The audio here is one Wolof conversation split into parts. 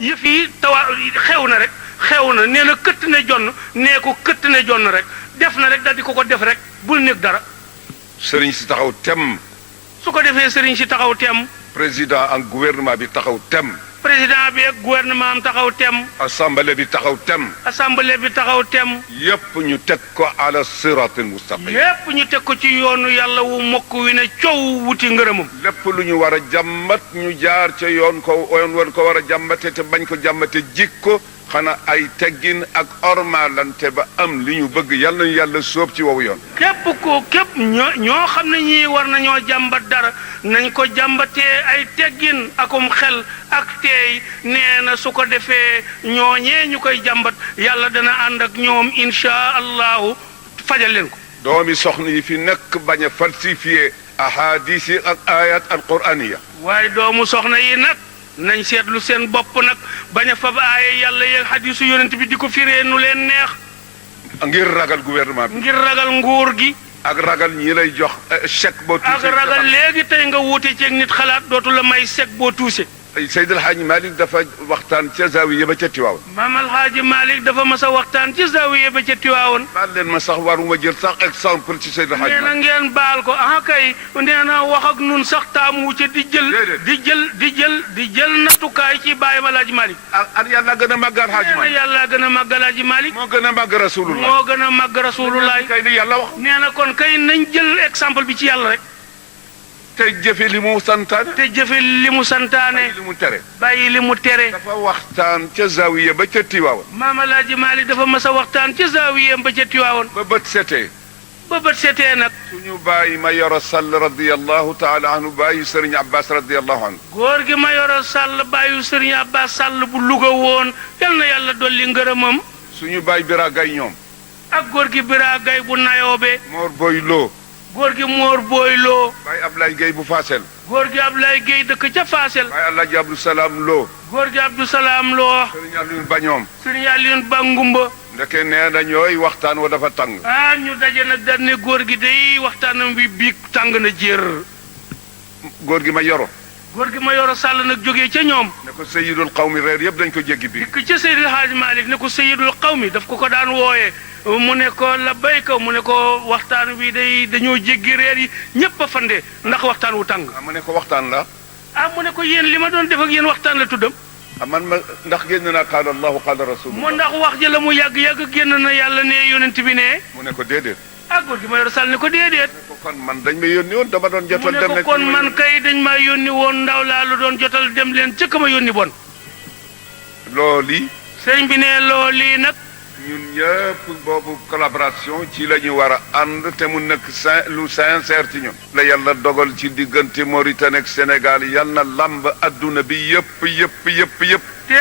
yëf yi xew na rek xew na nee na këtt ne jonn nee ko këtt ne jonn rek def na rek daal di ko def rek bul nekk dara. sëriñ si taxaw tem. su ko defee sëriñ si taxaw tem. président ak gouvernement bi taxaw tem. président bi ak gouvernement am taxaw tem. assemblée bi taxaw tem. assemblée bi taxaw tem. yépp ñu teg ko ala siratil mustaqim. yépp ñu teg ko ci yoonu yàlla wu mokk wi ne coow wuti ngërëmam. lépp lu ñu war a jàmmat ñu jaar ca yoon ko war a jàmmate te bañ ko jàmmate jikko xanaa ay teggin ak ormalante ba am li ñu bëgg yàlla nañu yàlla sóob ci wowu yoon. képp ñoo xam ne ñii war nañoo jàmbat dara nañ ko jàmbatee ay teggin akum xel ak teey nee na su ko defee ñooñee ñu koy jàmbat yàlla dana ànd ak ñoom insha allahu fajal leen ko. doomi soxna yi fi nekk bañ a falsifié ahadis yi ak ayat alquraniya. waaye doomu soxna yi nag nañ seetlu seen bopp nag bañ a fab aaye yàlla yeeg hadisu yonent bi di ko firee nu leen neex. ngir ragal gouvernement bi. ngir ragal nguur gi. ak ragal ñi lay jox chèque boo tuuse. ak ragal léegi tey nga wuute ceeg nit xalaat dootu la may chèque boo tuuse. Seydi El Hadji Malick dafa waxtaan ca zawiya ba ca Tiwaawan. Maam El Hadji Malick dafa mas a waxtaan ci zawiya ba ca Tiwaawan. baal leen ma sax waruma jël sax exemple ci Seydi El Hadji Malick. nee na ngeen baal ko ah kay nee na wax ak nun sax taamu ca di jël nattukaay ci bàyyi ma El Hadji Malick. ak yàlla gën a màgg El Hadji Malick. nee na yàlla gën a màgg El Hadji Malick. moo gën a màgg rasulullah. moo gën a màgg rasulullah. kay li yàlla wax. nee na kon kay nañ jël exemple bi ci yàlla rek. te jëfe li mu santaane. te jëfe li mu santaane. li mu tere. bàyyi li mu tere. dafa waxtaan ca zawiya ba ca Tiwaawan. Maam El Hadji Malick dafa mas a waxtaan ca zawiya ba ca Tiwaawan. ba bët setee. ba bët setee nag. suñu bàyyi ma yoro sall radiyallahu taala anhu bàyyi Sëriñ Abbas radiyallahu anhu. góor gi ma yoro sall bàyyi Sëriñ Abbas sall bu Louga woon yal na yàlla dolli ngërëmam. suñu bàyyi Bira Gay ñoom. ak góor gi Bira Gay bu Nayoobe. Mor Boy Lo. góor gi Mor Boy Lo. Baye Ablaye Gueye bu Faasel. góor gi Ablaye Gueye dëkk ca Faasel. Baye Alaaji Abdou Salaam Lo. góor gi Abdou Salaam Lo. Sëriñ Alioune Ba ñoom. Sëriñ Alioune Ba Ngumba. ndeke nee na ñooy waxtaan wa dafa tàng. ñu daje nag dañ ne góor gi day waxtaanam bi biig tàng na jër. góor gi ma yoro. góor gi ma yoro sàll nag jógee ca ñoom. ne ko Seyyidul Qawmi reer yëpp dañ ko jéggi bi. dikk ca Seydil Hadji Malick ne ko Seyyidul Qawmi daf ko daan wooyee. mu ne ko la bayka mu ne ko waxtaan wi day dañoo jéggi reer yi ñëpp a fande ndax waxtaan wu tàng. mu ne ko waxtaan la. mu ne ko yéen li ma doon def ak yéen waxtaan la tuddam. man ma ndax génn naa qaala Allahu qaala rasulullah. mu ndax wax ji la mu yàgg génn na yàlla ne yonent bi ne. mu ne ko déedéet. góor gi ma yor sal ne ko déedéet. mu ne ko kon man dañ ma yónni woon dama doon jotal dem mu ne ko kon man kay dañ maa yónni woon ndaw laa lu doon jotal dem leen ca ka ma yónni bon. loolu. sëñ bi ne loolu nag. ñun ñëpp boobu collaboration ci la ñu war a ànd te mu nekk lu sincère ci ñun. la yàlla dogal ci diggante Mauritanie ak Sénégal yal na lamb adduna bi yëpp. te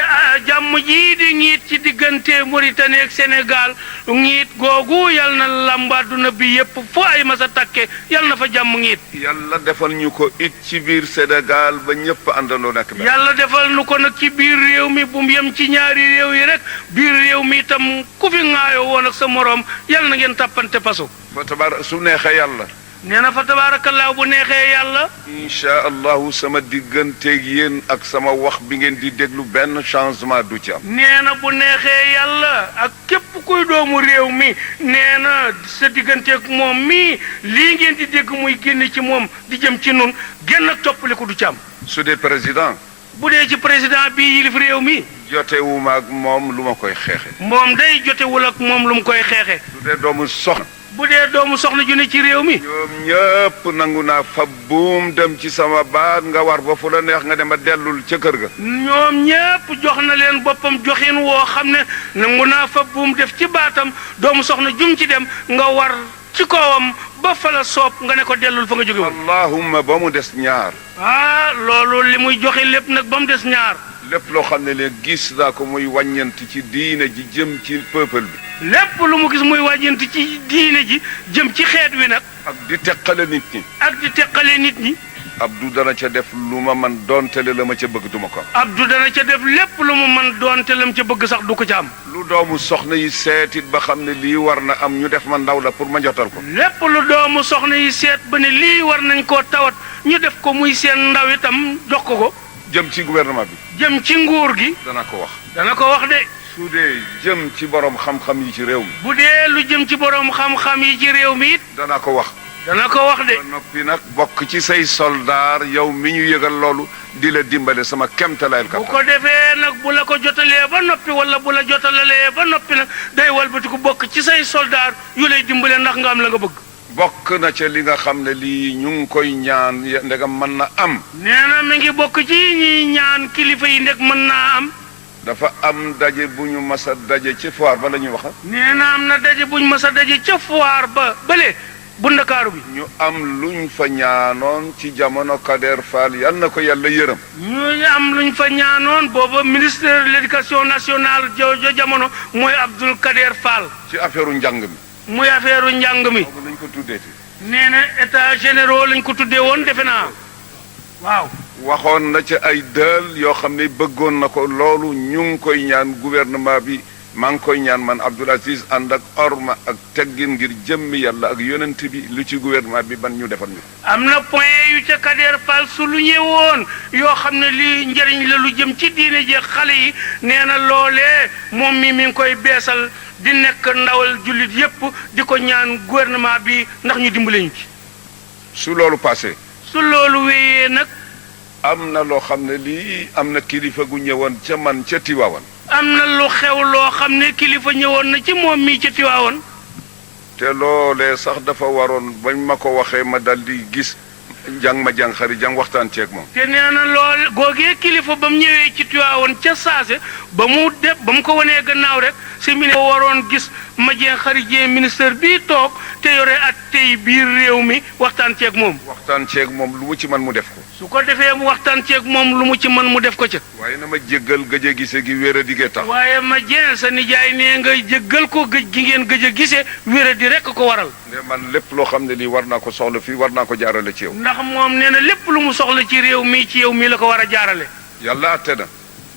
jàmm jii di ñiit ci diggante Mauritanie ak Sénégal ñiit googu yal na lamb adduna bi yëpp foo ay masa takke yal na fa jàmm ñiit. yàlla defal ñu ko it ci biir Sénégal ba ñëpp àndandoo nekk benn. yàlla defal nu ko nag ci biir réew mi bu mu yem ci ñaari réew yi rek biir réew mi itam ku fi ŋaayoo woon ak sa moroom yal na ngeen tàppante paso. fa tabaar su neexee yàlla. nee na fa tabaarakallaa bu neexee yàlla. incha allahu sama digganteeg yéen ak sama wax bi ngeen di déglu benn changement du ci am. nee na bu neexee yàlla ak képp kuy doomu réew mi nee na sa digganteeg moom mii lii ngeen di dégg muy génn ci moom di jëm ci nun génn ak toppaliku du ci am. su dee président. bu dee ci président bii yilif réew mi. jotewuma ak moom lu ma koy xeexe. moom day jotewul ak moom lu mu koy xeexe. su dee doomu soxna. bu dee doomu soxna ju ne ci réew mi. ñoom ñëpp nangu naa fa buum dem ci sama baat nga war ba fu la neex nga dem a dellul ca kër ga. ñoom ñëpp jox na leen boppam joxin woo xam ne nangu naa fa buum def ci baatam doomu soxna jum ci dem nga war ci kawam ba fa la soob nga ne ko dellul fa nga jóge woon. allahumma ba mu des ñaar. loolu li muy joxe lépp nag ba mu des ñaar. lépp loo xam ne léegi gis naa ko muy wàññant ci diine ji jëm ci peuple bi. lépp lu mu gis muy wàññant ci diine ji jëm ci xeet wi nag. ak di teqale nit ñi. ak di teqale nit ñi. Abdou dana ca def lu ma man doontele la ma ca bëgg duma ko am. Abdou dana ca def lépp lu mu man doonte lam ca bëgg sax du ko ca am. lu doomu soxna yi seetit ba xam ne lii war na am ñu def ma ndaw la pour ma jotal ko. lépp lu doomu soxna yi seet ba ne lii war nañ koo tawat ñu def ko muy seen ndaw itam jox ko ko. jëm ci gouvernement bi jëm ci nguur gi dana ko wax dana ko wax de su dee jëm ci borom xam-xam yi ci réew mi bu dee lu jëm ci borom xam-xam yi ci réew mi it dana ko wax dana ko wax de ba noppi nag bokk ci say soldaar yow mi ñu yëgal loolu di la dimbale sama kemtalayel bu kattan ko defee nag bu la ko jotalee ba noppi wala bu la jotalalee ba noppi nag day walbatiku bokk ci say soldaar yu lay dimbale ndax nga am la nga bëgg bokk na ca li nga xam ne lii ñu ngi koy ñaan ndegam mën na am nee na mi ngi bokk ci ñi ñaan kilifa yi ndek mën naa am dafa am daje bu ñu mas a daje ci foire ba la ñuy waxa nee na am na daje buñ mës a daje ca foire ba bële bu ndakaaru bi ñu am luñ fa ñaanoon ci jamono Kader Fall yal na ko yàlla yërëm ñu am luñ fa ñaanoon booba ministre de l'éducation nationale joojo jamono mooy Abdoul Kader Fall ci affaire njàng mi muy affaire njàng mi boobu lañ ko tuddeeti nee na état généraux lañ ko tuddee woon defe naa waaw waxoon na ca ay dël yoo xam ne bëggoon na ko loolu ñu ngi koy ñaan gouvernement bi maa ngi koy ñaan man Abdoul Aziz ànd ak orma ak teggin ngir jëmmi yàlla ak yonent bi lu ci gouvernement bi ban ñu defal ñu am na point yu ca Kader Fall su lu ñëwoon yoo xam ne lii njëriñ la lu jëm ci diine jeeg xale yi nee na loolee moom mi ngi koy beesal di nekk ndawal jullit yépp di ko ñaan gouvernement bi ndax ñu dimbale ñu ci su loolu passé su loolu wéyee nag am na loo xam ne lii am na kilifa gu ñëwoon ca man ca Tiwaawan am na lu xew loo xam ne kilifa ñëwoon na ci moom mii ci Tiwaawan te loolee sax dafa waroon bañ ma ko waxee ma dal di gis jàng ma jàng xari jàng waxtaan ceeg moom te nee na lool googee kilifa ba mu ñëwee ci Tiwaawan ca saase ba mu ko wanee gannaaw rek si mi ne waroon gis ma jeen xari jeen ministre bii toog te yore at tey biir réew mi waxtaan ceeg moom waxtaan ceeg moom lu mu ci man mu def ko su ko defee mu waxtaan ceeg moom lu mu ci mën mu def ko ca waaye na ma jéggal gëj a gise gi wér a digee tax waaye ma jeen sa nijaay nee nga jéggal ko gëj gi ngeen gëj a gisee wér a di rekk ko waral nde man lépp loo xam ne lii war naa ko soxla fii war naa ko jaarale ci yow ndax moom nee na lépp lu mu soxla ci réew mii ci yow mii la ko war a jaarale yàlla atte na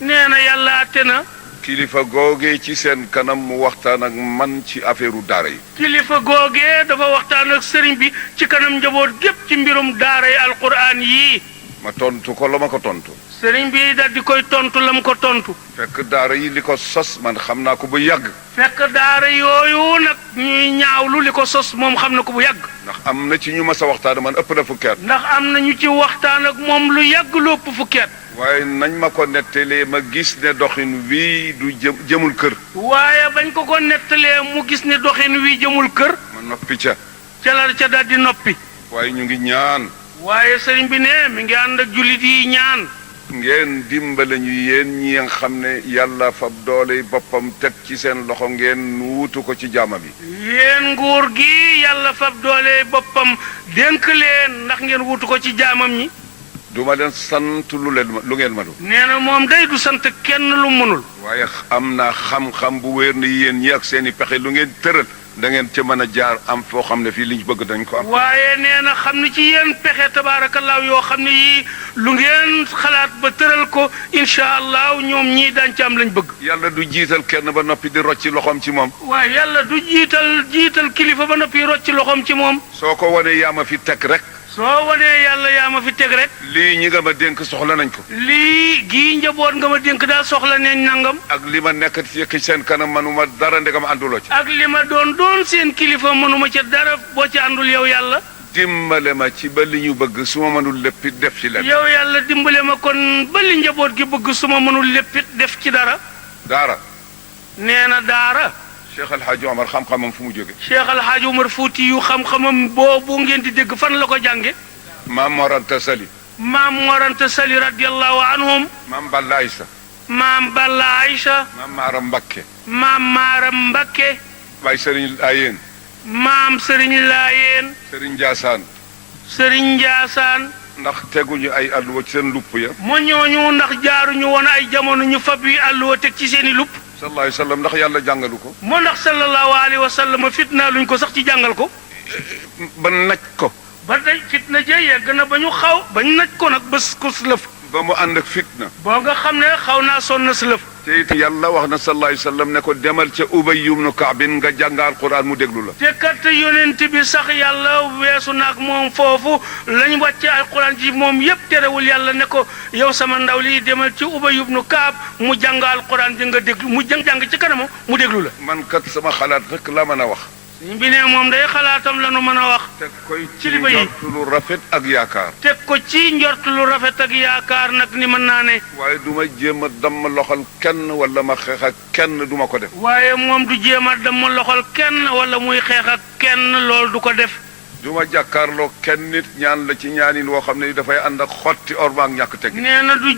nee na yàlla atte na kilifa googee ci seen kanam mu waxtaan ak man ci affaire u daara yi kilifa googee dafa waxtaan ak sëriñ bi ci kanam njaboot gépp ci mbirum daara yi alquran yii ma tontu ko la ma ko tontu sëriñ bi dal di koy tontu la mu ko tontu fekk daara yi li ko sos man xam naa ko bu yàgg fekk daara yooyu nag ñuy ñaawlu li ko sos moom xam na ko bu yàgg ndax am na ci ñu mas a waxtaan man ëpp na fukki at ndax am na ñu ci waxtaan ak moom lu yàgg lu ëpp fukki at waaye nañ ma ko nettalee ma gis ne doxin wii du jëmul kër waaye bañ ko nettalee mu gis ne doxin wii jëmul kër ma noppi ca la ca dal di noppi waaye ñu ngi ñaan waaye sëriñ bi ne mi ngi ànd ak jullit yi ñaan ngeen dimbale ñu yéen ñi nga xam ne yàlla fab doole boppam teg ci seen loxo ngeen wuutu ko ci jaama bi yéen nguur gi yàlla fab doole boppam dénk leen ndax ngeen wuutu ko ci jaamam ñi duma leen sant lu ngeen mënul nee na moom day du sant kenn lu mënul waaye am naa xam-xam bu wér ne yéen ñi ak seen i pexe lu ngeen tëral da ngeen ca mën a jaar am foo xam ne fii liñ bëgg dañ ko am waaye nee na xam ne ci yéen pexe tabaarakallaahu yoo xam ne yii lu ngeen xalaat ba tëral ko incha allah ñoom ñii daañ ci am lañ bëgg yàlla du jiital kenn ba noppi di rocci loxoom ci moom waaye yàlla du jiital kilifa ba noppi rocci loxoom ci moom soo ko wanee yaa ma fi teg rek soo wanee yàlla yaa ma fi teg rek lii ñi nga ma dénk soxla nañ ko lii gii njaboot nga ma dénk daal soxla neñ nangam ak li ma nekk ci seen kanam manuma dara ndegam ànduloo ci ak li ma doon seen kilifa mënuma ca dara boo ci àndul yow yàlla dimbale ma ci ba li ñu bëgg su ma mënul léppit def ci leen yow yàlla dimbale ma kon ba li njaboot gi bëgg su ma mënul léppit def ci dara daara nee na daara Cheikh El Hadj Omar xam-xamam fu mu jóge Cheikh El Hadj Omar Fouti yu xam-xamam boobu ngeen di dégg fan la ko jànge maam Mor Anta Sali maam Mor Anta Sali radiyallahu anhum maam Balla Aïssa maam Balla Aïcha maam Maaram Mbakke maam Maaram Mbakke Baay Sëriñ Laayeen maam Sëriñ Laayeen Sëriñ Njaasaan Sëriñ Njaasaan ndax teguñu ay alluwa ci seen lupp ya mu ñooñu ndax jaaruñu woon ay jamono ñu fab yi àlluwa teg ci seeni lupp sallallahu alayhi wa sallam ndax yàlla jàngalu ko moo ndax sallallahu alayhi wa sallam fitna luñ ko sax ci jàngal ko ba naj ko ba tey fitna ja yegg na ba ñu xaw bañ naj ko nag bés ko lëf ba mu ànd ak fitna boo nga xam ne xaw naa sonn si lëf te it yàlla wax na sallallahu alayhi wa sallam ne ko demal ca Ubay ibn Ka'b nga jàng alquran mu déglu la. te kat yonent bi sax yàlla weesu naag moom foofu lañ wàcce alquran ci moom yépp terewul yàlla ne ko yow sama ndaw lii demal ci Ubay ibn Ka'b mu jàng alquran di nga déglu mu jàng ci kanam mu déglu la. man kat sama xalaat rek la mën a wax. bi ne moom day xalaatam la nu mën a wax. teg koy ci kilifa yi njort lu rafet ak yaakaar. teg ko ci njort lu rafet ak yaakaar nag ni mën naa ne. waaye du ma jéem a damm loxol kenn wala ma xeex ak kenn du ma ko def. waaye moom du jéem a dama loxol kenn wala muy xeex ak kenn loolu du ko def. du ma jàkkaarloo kenn nit ñaan la ci ñaanin woo xam ne dafay ànd ak xotti orma ak ñàkk teg. nee na du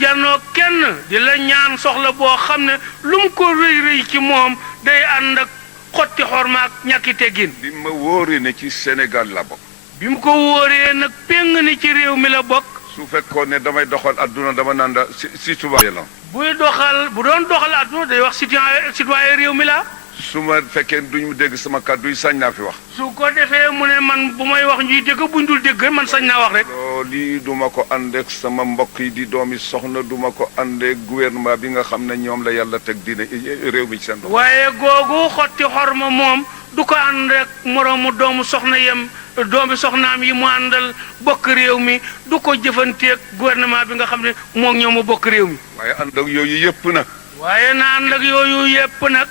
jànnoo kenn di la ñaan soxla boo xam ne lu mu ko rëy rëy ci moom day ànd ak xotti xorma ak ñàkki teggin. bi ma wóoree ne ci Sénégal la bokk. bi mu ko wóoree nag péng ni ci réew mi la bokk. su fekkoon ne damay doxal adduna dama naan la citoyen la. bu doon doxal adduna day wax citoyen réew mi la. su ma fekkee duñu dégg sama kàddu yi sañ naa fi wax. su ko defee mu ne man bu may wax ñuy dégg buñ dul dégg man sañ naa wax rek. lii duma ko àndeek sama mbokk yi di doomi soxna duma ko àndeek gouvernement bi nga xam ne ñoom la yàlla teg diine réew mi ci seen bopp. waaye googu xotti xorma moom du ko ànd rek moroomu doomu soxna yem doomi soxnaam yi mu àndal bokk réew mi du ko jëfanteeg gouvernement bi nga xam ne moom ñoo ma bokk réew mi. waaye ànd ak yooyu yëpp nag. waaye na ànd ak yooyu yëpp nag.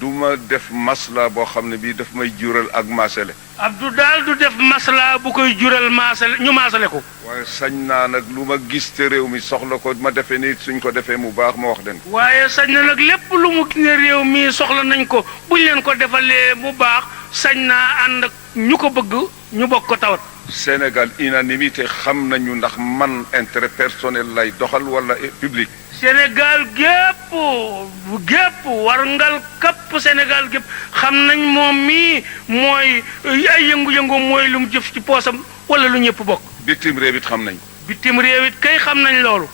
duma def masla boo xam ne bii daf may jural ak maasale. Abdou daal du def masla bu koy jural maasale ñu maasale ko. waaye sañ naa nag lu ma gis te réew mi soxla ko ma defee ni suñ ko defee mu baax ma wax leen ko. waaye sañ na nag lépp lu mu gis ne réew mi soxla nañ ko buñ leen ko defalee mu baax sañ naa ànd ak ñu ko bëgg ñu bokk ko tawat. Sénégal unanimité xam nañu ndax man intérêt personnel lay doxal wala public. Sénégal gépp warngal kapp Sénégal gépp xam nañ moom mii mooy ay yëngu-yëngu mooy lu mu jëf ci poosam wala lu ñëpp bokk. bitim réew it xam nañ ko. bitim réew it kay xam nañ loolu.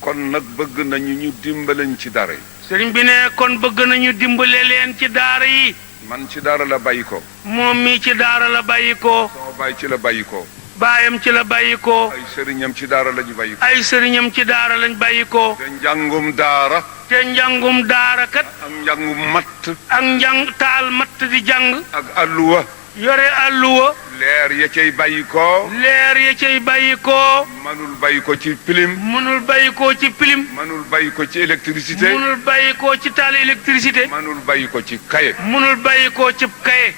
kon nag bëgg nañu ñu dimbalañ ci daara yi. sëriñ bi ne kon bëgg nañu dimbale leen ci daara yi. man ci daara la bàyyi ko. moom mii ci daara la bàyyi ko. sama baay ci la bàyyi ko. baayam ci la bàyyi ko. ay sëriñam ci daara lañu bàyyi ko. ay sëriñam ci daara lañ bàyyi ko. te njàngum daara. te njàngum daara kat. ak njàngum matt. ak taal matt di jàng. ak alluwa. yore alluwa. leer ya cay bàyyi ko. leer ya cay bàyyi ko. mënul bàyyi ko ci pilim. mënul bàyyi ko ci pilim. mënul bàyyi ko ci électricité. mënul bàyyi ko ci taal électricité. mënul bàyyi ko ci kaye. mënul bàyyi ko ci kaye.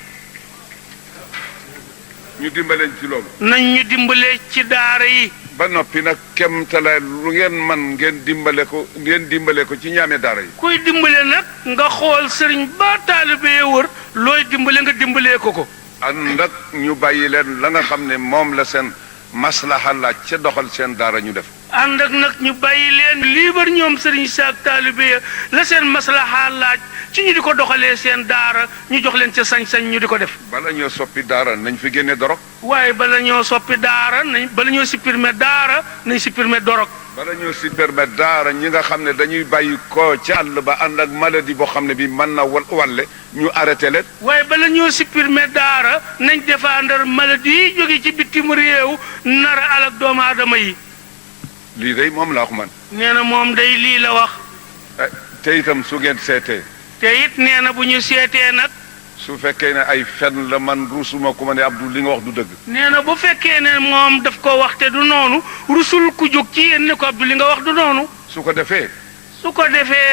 ñu dimbaleen ci loolu. nañ ñu dimbale ci daara yi. ba noppi nag kem talaay lu ngeen man ngeen dimbale ko ci ñaame daara yi. kuy dimbale nag nga xool sëriñ ba taalibe ya wër looy dimbale nga dimbalee ko. ànd ak ñu bàyyi leen la nga xam ne moom la seen maslaha laaj ca doxal seen daara ñu def. ànd ak nag ñu bàyyi leen liibar ñoom sëriñ saak taalibe ya la seen maslaha laaj ci ñu di ko doxalee seen daara ñu jox leen ca sañ-sañ ñu di ko def. bala ñoo soppi daara nañ fi génne dorog. waaye bala ñoo soppi daara bala ñoo supprimer daara nañ supprimer dorog. bala ñoo supprimer daara ñi nga xam ne dañuy bàyyi ko ci àll ba ànd ak maladie boo xam ne bi mën na walle ñu arrêté leen. waaye bala ñoo supprimer daara nañ défendre maladie yi jóge ci bitim réew nar a alak doomu aadama yi. lii day moom la wax man. nee na moom day lii la wax. te itam su ngeen seetee. te it nee na bu ñu seetee nag. su fekkee ne ay fen la man rusuma ku ma ne Abdou li nga wax du dëgg. nee na bu fekkee ne moom daf ko wax te du noonu rusul ku jóg ci yéen ne ko Abdou li nga wax du noonu. su ko defee.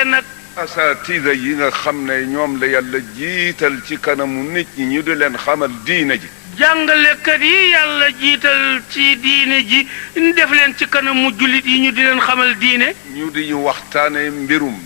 nag. asaatiida yi nga xam ne ñoom la yàlla jiital ci kanamu nit ñi ñu di leen xamal diine ji. jàngalekat yi yàlla jiital ci diine ji def leen ci kanamu jullit yi ñu di leen xamal diine. ñu di ñu waxtaane mbirum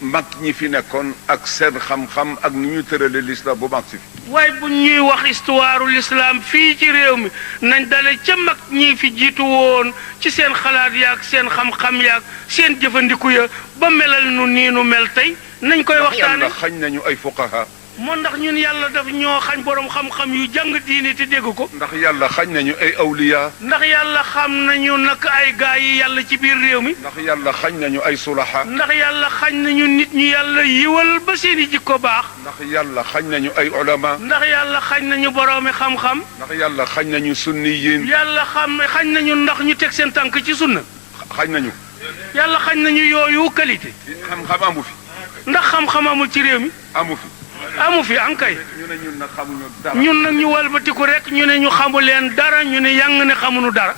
mag ñi fi nekkoon ak seen xam-xam ak ni ñu tërale l'islam bu mag si fi. waaye bu ñuy wax histoire l'islam fii ci réew mi nañ dale ca mag ñi fi jiitu woon ci seen xalaat yaak seen xam-xam yaak seen jëfandiku ya ba melal nu nii nu mel tey nañ koy waxtaane. yàlla xañ nañu ay fuqaha. moo ndax ñun yàlla daf ñoo xañ borom xam-xam yu jàng diine te dégg ko. ndax yàlla xañ nañu ay awliya. ndax yàlla xam nañu nag ay gaa yi yàlla ci biir réew mi. ndax yàlla xañ nañu ay sulaha. ndax yàlla xañ nañu nit ñu yàlla yiwal ba seeni jikko baax. ndax yàlla xañ nañu ay ulama. ndax yàlla xañ nañu boroomi xam-xam. ndax yàlla xañ nañu sunniyin. yàlla xañ nañu ndax ñu teg seen tànk ci sunna. xañ nañu. yàlla xañ nañu yooyu qualité. xam-xam amu fi. ndax xam-xam amul ci réew mi. amu fi. amu fi ankay. ñu ne ñun nag xamuñu dara. ñun nag ñu walbatiku rek ñu ne ñu xamu leen dara ñu ne yang ne xamuñu dara.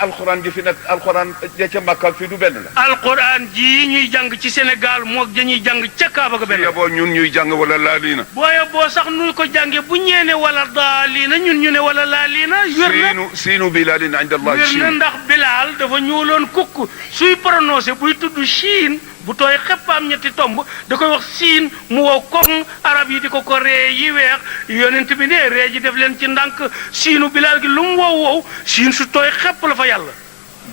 alxuraan ji fi nag alxuraan ja ca Makka fii du benn la. alquran ji ñuy jàng ci Sénégal moog dañuy jàng ca Kaaba ga benn. yaboo ñun ñuy jàng wala laaliina. booye boo sax nuy ko jànge bu ñeene wala daaliina ñun ñu ne wala laaliina. wér na siinu bilaalin inda allah wér na ndax Bilaal dafa ñuuloon kukk suy prononcé buy tudd Chine bu tooy xeppaam ñetti tomb da koy wax siin mu wow koŋ arab yi di ko ree yi weex yonent bi ne ree ji def leen ci ndànk siinu Bilaal gi lu mu wow wow siin su tooy xepp la fa yàlla.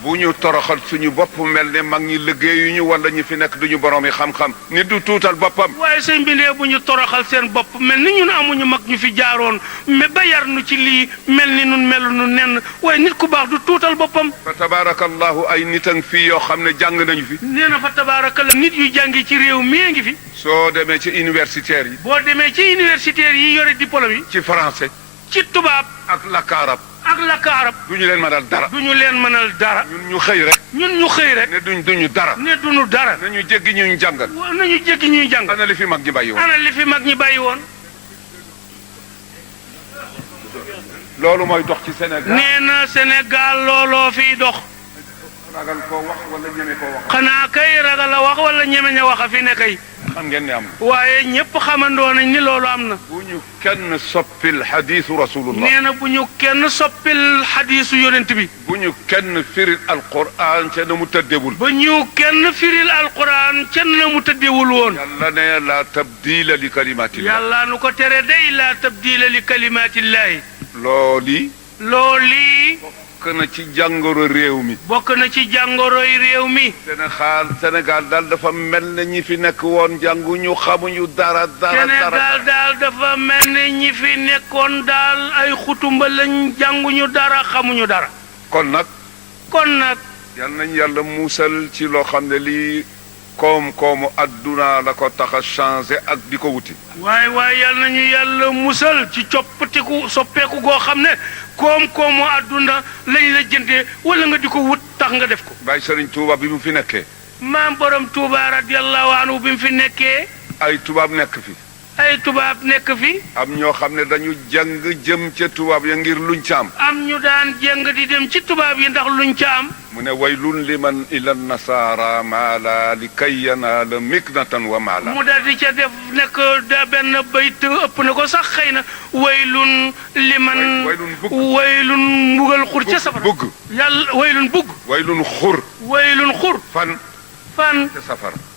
bu ñu toroxal suñu bopp mel ne mag ñi liggéeyuñu wala ñi fi nekk duñu borom yi xam-xam nit du tuutal boppam. waaye sëñ bi ne bu ñu toroxal seen bopp mel ni ñun amuñu mag ñu fi jaaroon mais ba yar nu ci lii mel ni nun melu nu nenn waaye nit ku baax du tuutal boppam. fa tabaarakallahu ay nitan fii yoo xam ne jàng nañu fi. nee na fa tabaarakalla nit yu jàngi ci réew mi ngi fi. soo demee ci universitaire yi. boo demee ci universitaire yi yore diplôme yi. ci français. ci tubaab. ak làkk arab. ak làkk arab. duñu leen mënal dara. duñu leen mënal dara. ñun ñu xëy rek. ñun ñu xëy rek. ne duñu dara. ne duñu dara. nañu jéggi ñu jàngal. nañu jéggi ñuy jàng. ana li fi mag ñi bàyyi woon. ana li fi mag ñi bàyyi woon. loolu mooy dox ci Sénégal. nee na Sénégal looloo fiy dox. ragal koo wax wala ñeme koo wax. xanaa kay ragal a wax wala ñeme ña wax a fi ne kay. xam ngeen ne am na. waaye ñëpp xamandoo nañ ni loolu am na. bu ñu kenn soppil xadiisu rasulullah. nee na bu ñu kenn soppil xadiisu yonent bi. bu ñu kenn firil alquran ca na mu tëddewul. ba ñu kenn firil alquran ca na mu tëddewul woon. yàlla ne la tabdila li kalimatillah. yàlla nu ko tere day la tabdila li kalimatillahi. looli. bokk na ci jàngoro réew mi. bokk na ci jàngoroy réew mi. Sénégal daal dafa mel ne ñi fi nekk woon jànguñu xamuñu dara. Sénégal daal dafa mel ne ñi fi nekkoon daal ay xutumba lañ jànguñu dara xamuñu dara. kon nag. yal nañ yàlla muusal ci loo xam ne lii koom-koomu adduna la ko tax a changé ak di ko wuti. waaye yal nañu yàlla musal ci coppatiku soppeeku goo xam ne koom-koomu adduna lañ la jëndee wala nga di ko wut tax nga def ko. Baay Sëriñ Tuuba bi mu fi nekkee. maam borom Tuuba radiyallahu anhu bi mu fi nekkee. ay tubaab nekk fi. am ñoo xam ne dañu jàng jëm ca tubaab ya ngir luñ ca am. am ñu daan jàng di dem ci tubaab yi ndax luñ ca am. mu ne waylun liman ila nasaara maala li kay yanaala miknatan wa maala. mu daal di ca def nekk da benn bayt ëpp na ko sax xëy na waylun liman. waylun mbugal xur ca safara. bugg yàlla waylun bugg. waylun xur. waylun xur. fan.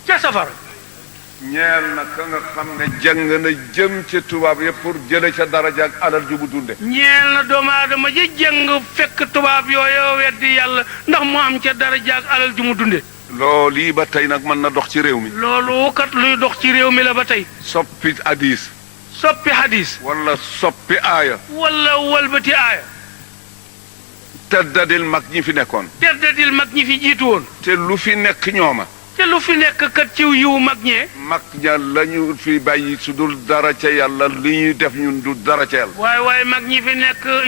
ca safara. ñeel na ka nga xam ne jàng na jëm ca tubaab ya pour jële ca daraja ak alal ju mu dunde. ñeel na doomu aadama ji jàng fekk tubaab yooyu weddi yàlla ndax mu am ca daraja ak alal ju mu dunde. loolu yi ba tey nag mën na dox ci réew mi. loolu kat luy dox ci réew mi la ba tey. soppi hadis. wala soppi aaya. wala walbati aaya. teddadil mag ñi fi nekkoon. teddadil mag ñi fi jiitu woon. te lu fi nekk ñooma. te lu fi nekk kat ciw yiw mag ñee. mag ña lañu fi bàyyi su dul dara ca yàlla li ñuy def ñun du dara ca yàlla. waaye mag ñi fi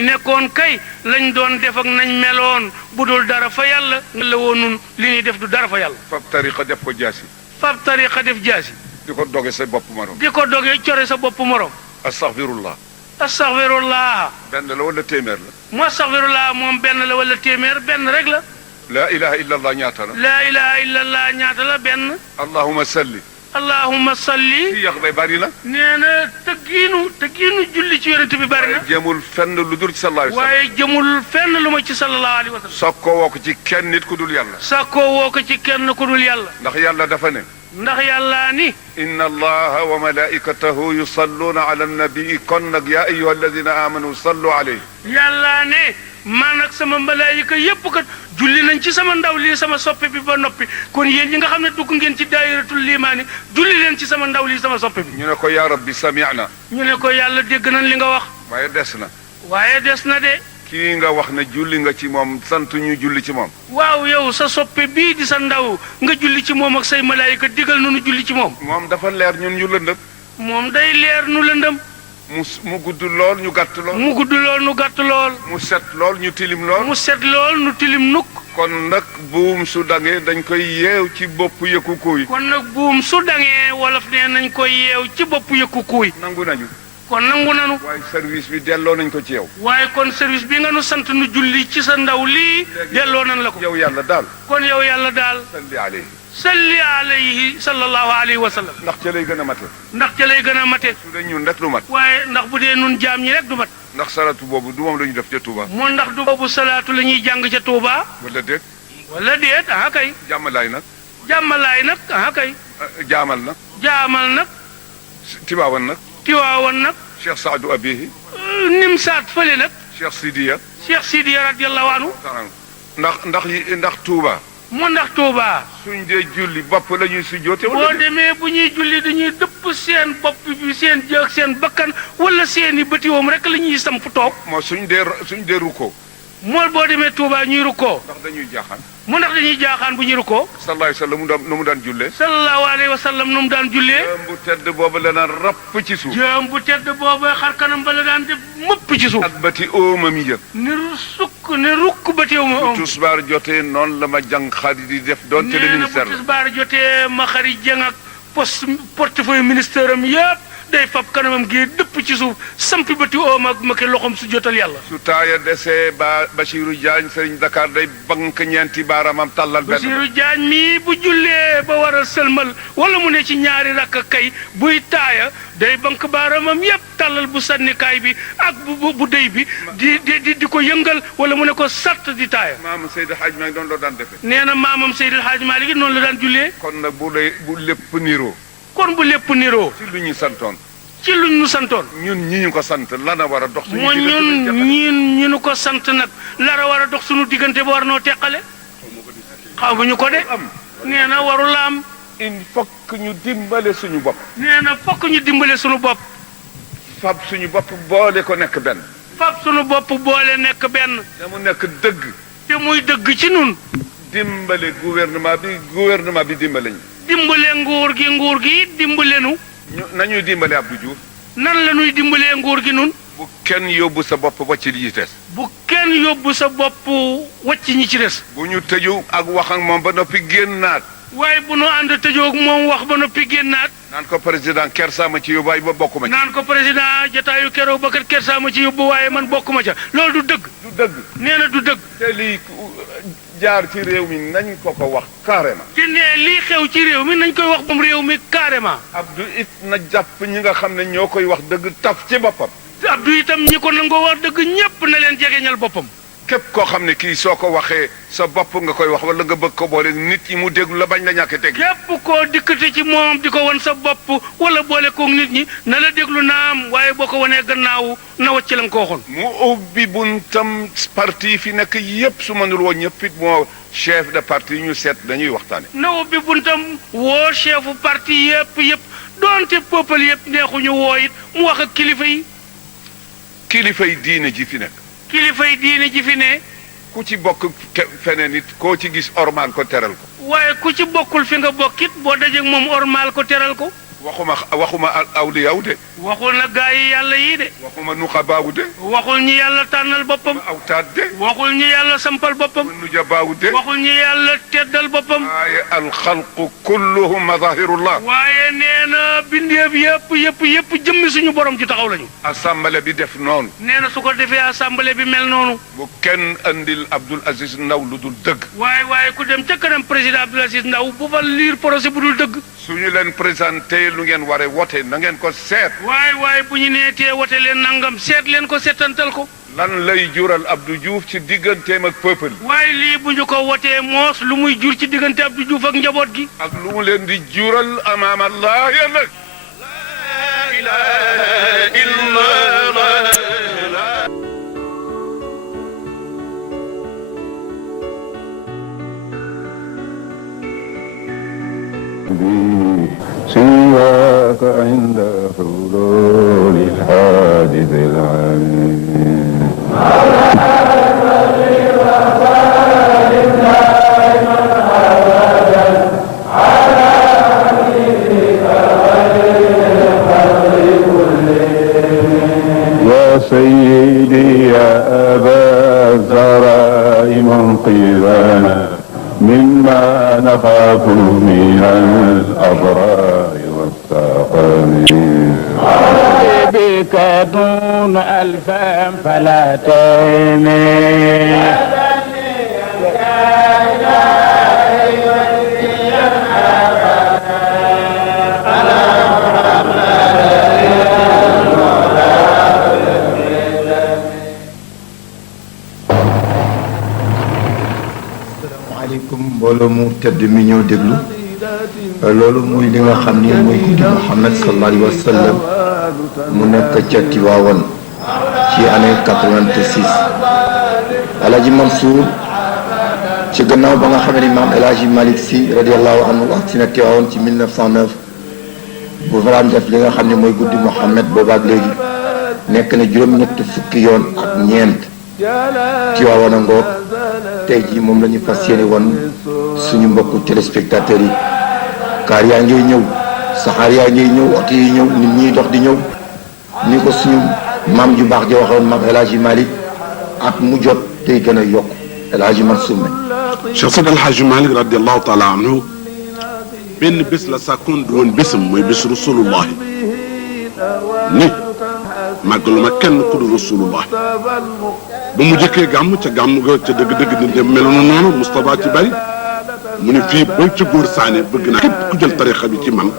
nekkoon kay lañ doon def ak nañ meloon bu dul dara fa yàlla la woon nun li ñuy def du dara fa yàlla. fab tariqa def ko jaasi. di ko doge sa bopp morom. core sa bopp morom. astaghfirullah. benn la wala téeméer la. mu astaghfirullah moom benn la wala téeméer benn rek la. laa ilaha illallah ñaata la. laa ilaha illallah ñaata la benn. allahumma salli. ci yàq bay bari na. nee na tëggiinu julli ci yonent bi bari na. waaye jëmul fenn lu dul ci sallallahu alayhi wa sallam. waaye jëmul fenn lu ma ci sallallahu alayhi wa sallam. sakkoo woo ko ci kenn nit ku dul yàlla. sakkoo woo ko ci kenn ku dul yàlla. ndax yàlla dafa ne. ndax yàlla ni. inna allaha wa malaikatahu yusalluna ala nabii kon nag yaa ayyuha alladina amanu sallu alayhi. yàlla ne man ak sama malaayika yépp kat julli nañ ci sama ndaw lii sama soppe bi ba noppi kon yéen ñi nga xam ne dugg ngeen ci daayiratul limaani julli leen ci sama ndaw lii sama soppe bi. ñu ne ko yaa rabbi sami'na. ñu ne ko yàlla dégg nañ li nga wax. waaye des na. de. kii nga wax ne julli nga ci moom sant ñu julli ci moom. waaw yow sa soppe bii di sa ndaw nga julli ci moom ak say malaayika digal nu julli ci moom. moom dafa leer ñun ñu lëndëm. moom day leer nu lëndëm. mu gudd lool ñu gàtt lool. mu gudd lool nu gàtt lool. mu set lool ñu tilim lool. mu set lool nu tilim nukk. kon nag buum su dangee dañ koy yeew ci bopp yëkku kuuy. kon nag buum su dangee wolof nee nañ koy yeew ci bopp yëkku kuuy. nangu nañu. kon nangu nanu. waaye service bi delloo nañ ko ci yow. waaye kon service bi nga nu sant nu julli ci sa ndaw lii delloo nan la ko. yow yàlla daal. kon yow yàlla daal. salli alayhi. salli alayhi sallallahu alayhi wa sallam. ndax ca lay gën a mate. ndax ca lay gën a mate. su dee ñun rek du mat. waaye ndax bu dee nun jaam ñi rek du mat. ndax salatu boobu du moom la ñu def ca Touba. moo ndax du boobu salaatu la ñuy jàng ca Touba. wala déet. wala déet ah kay. jàmmalaay nag. jàmmalaay nag ah kay. jaamal nag. jaamal nag. Tiwaawan nag. Tiwaawan nag. Cheikh Saadu Abihi. Nimsaat fële nag. Cheikh Sidiya. Cheikh Sidiya radiyallahu anhu. ndax Touba. mu ndax Touba. suñ dee julli bopp la ñuy sujjoote. boo demee bu ñuy julli dañuy dëpp seen bopp bi seen jëg seen bakkan wala seeni bëtiwoom rek la ñuy samp toog. moo suñ dee rukkoo. mool boo demee Touba ñuy rukkoo. ndax dañuy jaaxaan. mu ndax dañuy jaaxaan bu ñuy rukkoo. sallallahu alayhi wa sallam nu mu daan jullee. sallallahu alayhi wa sallam nu mu daan jullee. jëm bu tedd boobu la daan rapp ci suuf. jëm bu tedd boobu xar kanam ba la daan def mëpp ci suuf. ak bati oomam yi. ni rukk bëtiwoom ma. bu tusbaar jotee noonu la ma jàng xarit di def doon te le ministère nee na bu tusbaar jotee ma xarit jëng ak portefeuille ministère am yëpp day fab kanamam gi dëpp ci suuf sampi bëti oom ak ma ke loxom su jotal yàlla. su taaya desee ba Bachirou Diagne Serigne Dakar day bank ñeenti baaraamam tàllal benn. Bachirou Diagne mii bu jullee ba war a sëlmal wala mu ne ci ñaari rakk kay buy taaya day bank baaraamam yépp tàllal bu sànnikaay bi ak bu déy bi di ko yëngal wala mu ne ko sàtt di taaya. maam Seydi Hadj Malick doon loo daan defee. nee na maamam Seydi Hadj Malick noonu la daan jullee. kon nag bu lépp niroo. kon bu lépp niroo. ci lu ñu santoon. ci luñ ñu santoon. ñun ñi ñu ko sant lana war a dox. suñu moo ñun ñu ko sant nag lara war a dox suñu diggante ba war noo teqale. xamuñu ko de. nee na warul am. il faut que ñu dimbale suñu bopp. nee na fokk ñu dimbale suñu bopp. fab suñu bopp boole ko nekk benn. fab suñu bopp boole nekk benn. te mu nekk dëgg. te muy dëgg ci nun dimbale gouvernement bi dimbale ñu. dimbale nguur gi dimbale nu. nañuy dimbale Abdou Diouf. nan la ñuy dimbalee nguur gi nun. bu kenn yóbbu sa bopp wàcc li ci des. bu kenn yóbbu sa bopp wàcc ñi ci des. bu ñu tëju ak wax ak moom ba noppi génnaat. waaye bu nu ànd tëjoog moom wax ba noppi génnaat. naan ko président Kersa ma ci yóbbu waaye ba bokk ma ci. naan ko président jotaayu keroog ba kat Kersa ma ci yóbbu waaye man bokk ma ca loolu du dëgg. du dëgg. nee na du dëgg. te lii jaar ci réew mi nañ ko wax carrément. te ne lii xew ci réew mi nañ koy wax moom réew mi carrément. Abdou it na jàpp ñi nga xam ne ñoo koy wax dëgg taf ci boppam. Abdou itam ñi ko nangoo wax dëgg ñépp na leen jegeñal boppam. képp koo xam ne kii soo ko waxee sa bopp nga koy wax wala nga bëgg ko boole nit ñi mu déglu la bañ la ñàkk teg. képp koo dikkati ci moom di ko wan sa bopp wala boole koog nit ñi na la déglu naam waaye boo ko wanee gannaaw na wacc la nga ko waxoon. mu ubbi buntam parti fi nekk yépp su mënul woon ñëpp it moo chef de parti ñu seet dañuy waxtaane. na ubbi buntam woo chefu parti yépp doonte peuple yépp neexuñu woo it mu wax ak kilifa yi. kilifa yi diine ji fi nekk. kilifay diine ji fi ne. ku ci bokk feneen it koo ci gis ormaal ko teral ko. waaye ku ci bokkul fi nga bokkit boo dajeeg moom ormaal ko teral ko. waxuma awliyaw de. waxul na gaa yi yàlla yii de. waxuma nuqabaawu de. waxul ñi yàlla tànnal boppam. awtaat de. waxul ñi yàlla sampal boppam. nujabaawu de. waxul ñi yàlla teddal boppam. waaye alxalqu kulluhum mazahirullah. waaye nee na bindeef yëpp jëmmi suñu borom ci taxaw lañu. assemblée bi def noonu. nee na su ko defee assemblée bi mel noonu. bu kenn andil Abdoul Aziz Ndaw lu dul dëgg. waaye ku dem ca kanam président Abdoul Aziz Ndaw bu fa liir projet bu dul dëgg. suñu leen présenté lu ngeen waree wote na ngeen ko seet. waaye bu ñu neetee wote leen nangam seet leen ko seetantal ko. lan lay jural Abdou Diouf ci digganteem ak peuple. waaye lii bu ñu ko wotee moos lu muy jur ci diggante Abdou Diouf ak njaboot gi. ak lu mu leen di jural amaam Allah yàlla. la ilaha illallah. سواك عند حلول الحادث العليم على حبيبك خير الخلق كلهم يا سيدي يا أبا الزهراء منقذنا مما نخاف من الأضرار والسقم بك دون ألفا فلا تهني mbooloo mu tedd mi ñëw déglu loolu muy li nga xam ni muy guddi Muhammad sallallahu alayhi wa sallam mu nekk ca Tiwaawan ci année 86 Alaaji Mansour ci gannaaw ba nga xam ne maam El Hadji Malick Sy radiyallahu anhu wax si na Tiwaawan ci 1909 bu faraan def li nga xam ne mooy guddi Muhammad boobaak léegi nekk na juróom-ñett fukki yoon ak ñeent Tiwaawan a ngoog tey jii moom la ñu fas yéene woon suñu mbokku téléspectateurs yi kaar yaa ngi ñëw saxaar yaa ngi ñëw oto yi ñëw nit ñi dox di ñëw ni ko suñu maam ju baax ji waxoon maam El Hadji Malick at mu jot tey gën a yokk El Hadji Mansour me Cheikh Seydi El Hadji Malick radiallahu taala anhu benn bés la sàkkoon du woon bésam mooy bés rasulullahi ni màggalu ma kenn ku dul rasulullah ba mu jëkkee gàmm ca gàmm ga ca dëgg-dëgg di meloon noonu Moustapha ci bari mu ne fii ba ca góor saane bëgg naa képp ku jël tarixa bi ci man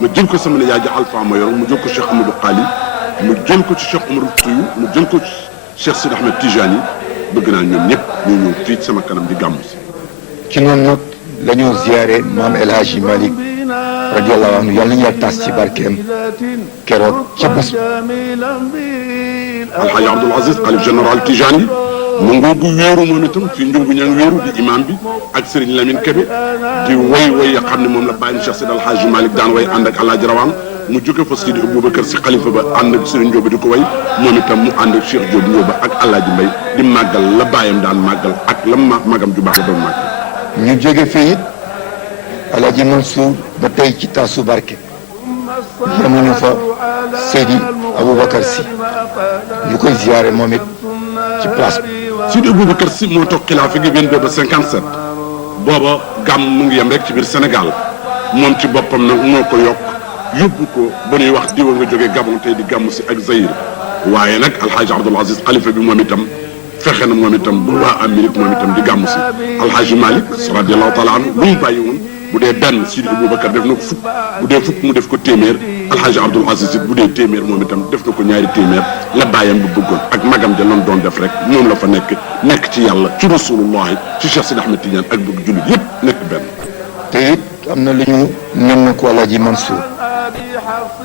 ma jël ko sama nijaay ji Alpha ma yor mu jël ko Cheikh Amadou Khali mu jël ko ci Cheikh Oumar Foutiyou mu jël ko ci Cheikh Sidi Ahmed Tijani bëgg naa ñoom ñëpp ñu ñëw fii sama kanam di gàmm si. ci noonu nag la ñu ziyaare maam El Hadji Malick radiyallahu anhu yàlla nañu tas ci barkeem keroog ca bés. Alhaji Abdoul Aziz xalif général Tijani mu ngoogu wéeru moom itam fii njóogu ña ngi wéeru di imam bi ak Serigne Lamine Kébé di woy ya xam ne moom la bàyyi Cheikh Seydi El Hadji Malick daan way ànd ak Alhaji Rawaan mu jóge fa Sidi Aboubacar si xalifa ba ànd ak Serigne Njóoba di ko way moom itam mu ànd ak Cheikh Diop Njóoba ak Alhaji Mbay di màggal la bàyyam daan màggal ak la magam ju baax la doon màggal. ñu jóge fii it Alhaji Mansour ba tey ci taasu barke yemuñu fa Seydi Aboubacar si ñu koy ziyaare moom it ci place bi. Sidi Aboubacar si moo toog xilaafa gi 22 ba 57 booba gàmm mu ngi yem rek ci biir Sénégal moom ci boppam nag moo ko yokk yóbbu ko ba ñuy wax diwa nga jógee Gabon tey di gàmm si ak Zaïre waaye nag Alhaji Abdoul Aziz xalifa bi moom itam fexe na moom itam ba waa Amérique moom itam di gàmm si Alhaji Malick radiyallahu taala anhu lu mu bàyyi woon bu dee benn Sidi Aboubacar def na ko fukk bu dee fukk mu def ko téeméer Alhaji Abdoul Aziz it bu dee téeméer moom itam def na ko ñaari téeméer la bàyyam bu bëggoon ak magam ja lan doon def rek moom la fa nekk ci yàlla ci rasulullahi ci Cheikh Sidi Ahmed Tidiane ak bëgg jullit yépp nekk benn. te it am na lu ñu nen ko Alhaji Mansour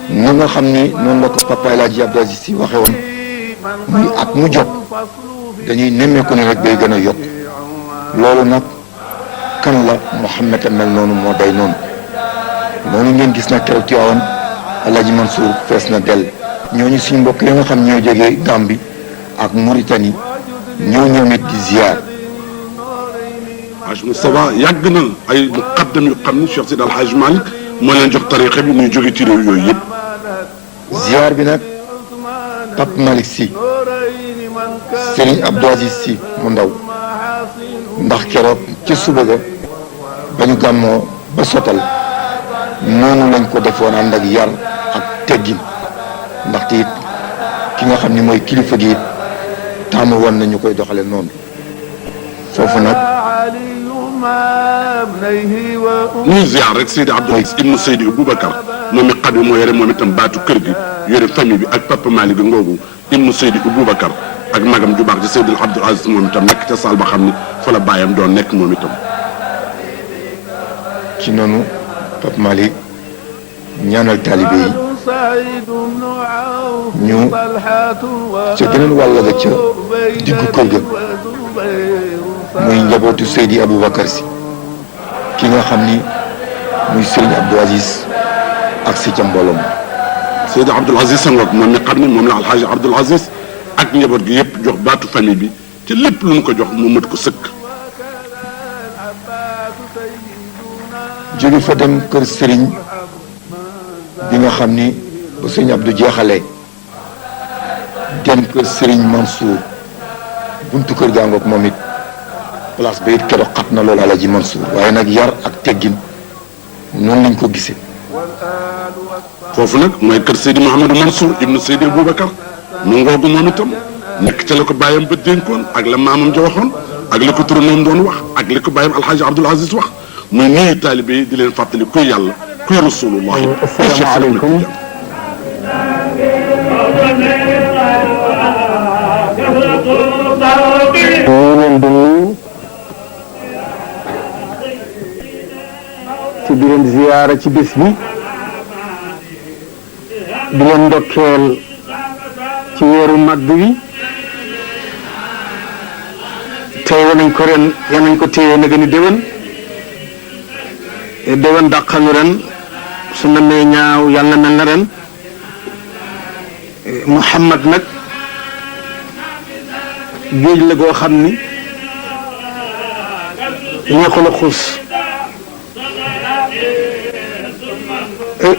ni nga xam ni noonu la ko papa El Hadji Abdoul Aziz si waxee woon muy at mu jot dañuy nemmeeku ne rek day gën a yokk loolu nag kan la Mouhamed a mel noonu moo day noonu ngeen gis na keroog ci waawan Alhaji Mansour fees na dell ñooñu suñu mbokk yi nga xam ñoo jógee Gambie ak Mauritanie ñoo ñëw nit di ziar. Haj Moustapha yàgg na ay muqaddam yu xam ni Cheikh Seydi El Hadji Malick moo leen jox tariqa bi muy jóge ci réew yooyu yëpp. ziar bi nag Pape Malick Sy Serigne Abdou Aziz Sy mu ndaw ndax keroog ci suba ga ba ñu gàmmoo ba sotal noonu lañ ko defoon ànd ak yar ak teggin ndaxte it ki nga xam ni mooy kilifa gi it taamu woon nañu koy doxale noonu foofu nag ñuy ziar rek Seydi Abdou Aziz ibnu Seydi Aboubacar moom it xam moo yore moom itam baatu kër gi yore famille bi ak Papa Malick ngoogu ibnu Seydi Aboubacar ak magam ju baax ci Seydi Abdou Aziz moom itam nekk ca saal ba xam ni fa la bàyyam doon nekk moom itam. ci noonu Pape Malick ñaanal taalibe yi ñu ca geneen wàll ga ca diggu kër ga muy njabootu Seydi Aboubacar si ki nga xam ni muy Serigne Abdou Aziz ak si ca mbooloom Seydi Abdoul Aziz Senghor moom mi xam ne moom la Alhaji Abdoul Aziz ak njaboot gi yëpp jox baatu famille bi ci lépp lu mu ko jox mu mët ko sëkk. jóge fa dem kër Serigne bi nga xam ni ba Serigne Abdou jeexalee dem kër Serigne Mansour buntu kër gaangoog moom it place ba it keroog xat na loolu Alaji Mansour waaye nag yar ak teggin noonu lañ ko gisee. foofu nag mooy kër Seydi Mouhamadou Mansour ibnu Seydi Aboubacar mu ngoogu moom itam nekk ca la ko bàyyam ba dénkoon ak la maamam ja waxoon ak li ko turandoom doon wax ak li ko bàyyam Alhaji Abdoul Aziz wax muy nuyu taalibe yi di leen fàttali kuy yàlla kuy rasulullah. asalaamaaleykum. ñu leen di nuyu ci di leen ziyaara ci bés bi di leen ndokkeel ci weeru màgg wi teewe nañ ko ren yal nañ ko teewe na gën a déwén dàqanu ren su na mee ñaaw yàlla mel na ren Muhammad nag géej la goo xam ni neexul a xuus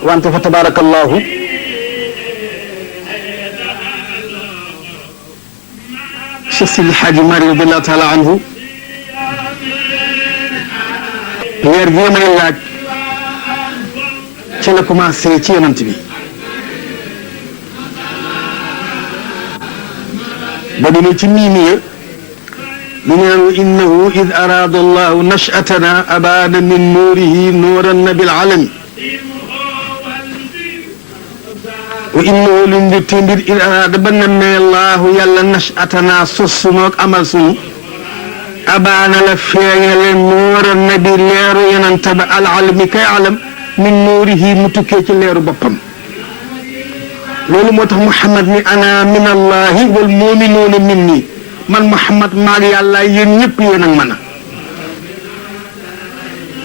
wante fa tabarakallahu Cheikh Sidi Hadji Mari radiallahu taala anhu weer gi may laaj ci la commencé ci yonent bi ba demee ci miimiya lu neen innahu id araada allahu nashatana abaana min nuurihi nuuran nabil alami wa innahu lu mbir te mbir id araada ba nammee allahu yàlla nashatana sos sunoog amal sunu abaana la feeñale nuuran nabi leeru yonent ba al alami kay alam min nuurihi mu tukkee ci leeru boppam loolu moo tax Muhammad ni ana min allahi wal muminuuna minni man Muhammad maag yàlla yéen ñëpp yéen ak man a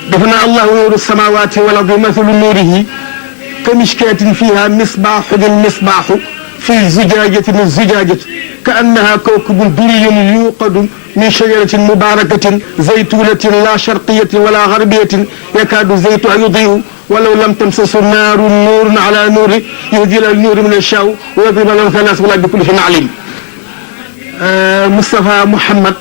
dafa na allahu nuuru samawati wal ardi mathalu nuurihi ka mishkatin fiha misbaaxun almisbaaxu fi zujaajatin azzujaajatu ka annaha kawkabun duriyun yuuqadu min shajaratin mubarakatin zaytunatin la sharqiyatin wala garbiyatin yakaadu zaytuha yudiu ولو لم تمسسه النار نور على نور يهدي الى النور من الشاو ويضرب له الناس ولا بكل شيء عليم مصطفى محمد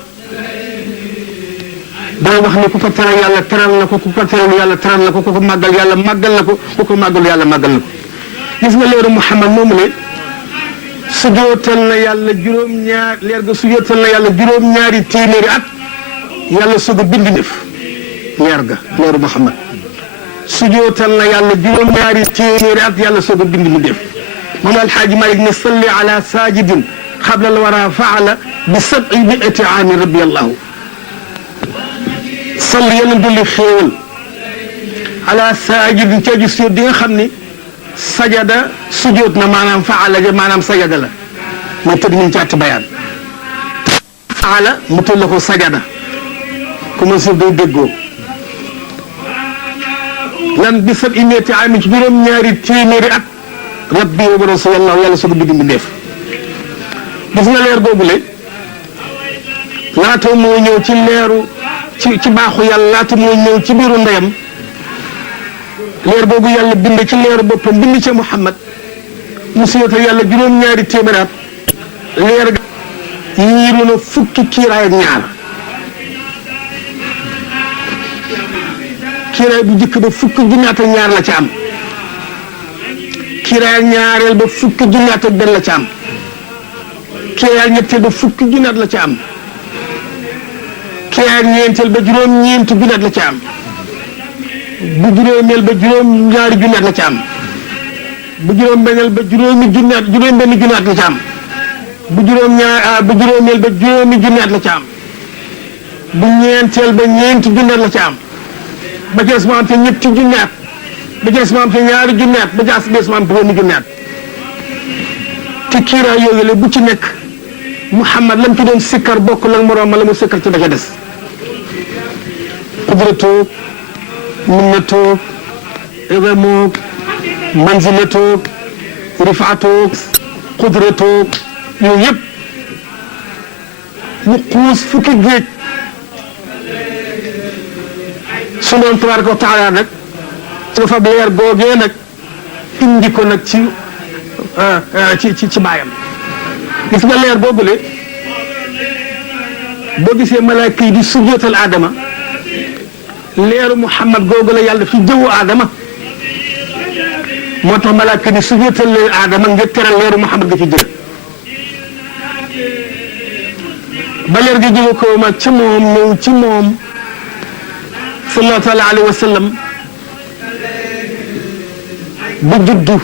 day wax ne ku ko teral yàlla teral na ko ku ko teral yàlla teral na ko ku ko màggal yàlla màggal na ko ku ko màggal yàlla màggal na ko gis nga leeru Muhammad moomu ne sujootal na yàlla juróom-ñaar leer ga sujootal na yàlla juróom-ñaari téeméeri at yàlla soog a bind def leer ga leeru Muhammad sujootal na yàlla juróom-ñaari téeméeri at yàlla soog a bind mu def moom alxaaji Malik ne salli ala sajidin xabla al wara faala bi sabi miati aami rabbi allahu salli yàlla dolli xéewal ala sajidin ca ji sujoot di nga xam ni sajada sujoot na maanaam faala ja maanaam sajada la mooy tëdd min caati bayaan faala mu tudd la ko sajada ku ma suuf day déggoo lan bi sab imeeti ami ci juróom-ñaari téeméeri at rabbi wa rasulallah yàlla soog a bind mu def gis nga leer boobule laata moo ñëw ci leeru ci baaxu yàlla laata moo ñëw ci biiru ndeyam leer boobu yàlla bind ci leeru boppam bind ca Muhammad mu siyota yàlla juróom-ñaari téeméeri at leer ga yiiru na fukki kiiraay ak ñaar kiiraay bu njëkk ba fukki junni at ak ñaar la ci am kiiraay ñaareel ba fukki junni at ak benn la ci am kiiraay ñetteel ba fukki junni at la ci am kiiraay ñeenteel ba juróom-ñeenti junni at la ci am bu juróomeel ba juróom-ñaari junni at la ci am bu juróom-benneel ba juróomi junni at juróom-benn junni at la ci am bu juróomeel ba juróomi junni at la ci am bu ñeenteel ba ñeenti junni at la ci am ba ci des ma am te ñetti junni at ba ci des ma am te ñaari junni at ba ci des ma am te benn junni at te kiiraay yooyu la bu ci nekk Muhammad lam ci doon sikkar bokk la moroom ma la mu sikkar ci ba ca des qudratoog minnatoog idamog manzilatoog rifaatoog qudratoog yooyu yëpp mu xuus fukki géej su doon tabaraka wa taala nag su fa leer googee nag indi ko nag ci baayam gis nga leer boobule boo gisee malaaka yi di sujjootal Adama leeru Muhammad googu la yàlla fi jëwu Adama moo tax malaaka yi di sujjootal leeru Adama ngir teral leeru Muhammad ga ci jël ba leer gi jóge ko ma ci moom ñëw ci moom sallallahu taala alayhi wa sallam bu juddu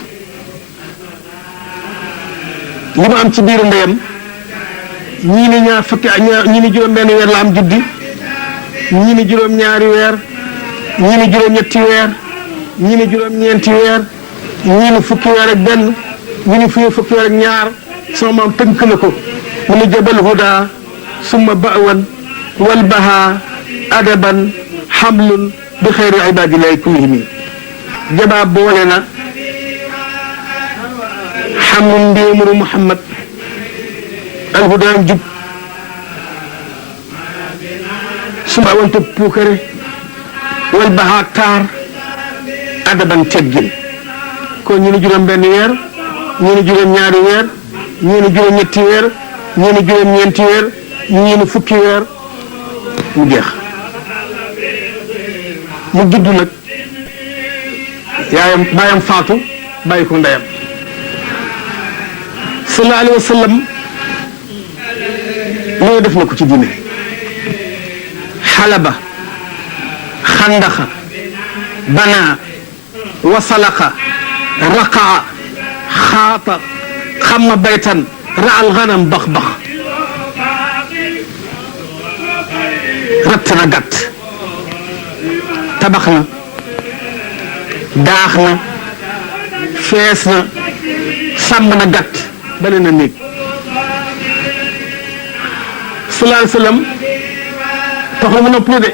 li mu am ci biiru ndeyam ñii ni ñaar fukki ñii ni juróom benn weer la am juddi ñii ni juróom ñaari weer ñii ni juróom ñetti weer ñii ni juróom ñeenti weer ñii ni fukki weer ak benn ñii ni fukki weer ak ñaar sama maam tënk na ko mu ni jabal huda summa ba'wan wal baha adaban xamlun bi xayri ibadillahi kullihim jabaab boole na xamlun ndéemuru Muhammad alhudaam jub summa wante puukare wal baha taar adaban teggin kon ñu ni juróom benn weer ñu ni juróom ñaari weer ñu ni juróom ñetti weer ñu ni juróom ñeenti weer ñu ni fukki weer mu jeex mu judd nag yaayam baayam faatu bàyyi ko ndeyam sallallahu alayhi wa sallam loolu def na ko ci diine xalaba xandaxa banaa wasalaqa raqaa xaata xamma baytan raal ganam bax bax ratt na gàtt tabax na daax na fees na sàmm na gàtt bale na néeg sallallahu alayhi wa sallam taxul mu noppalu de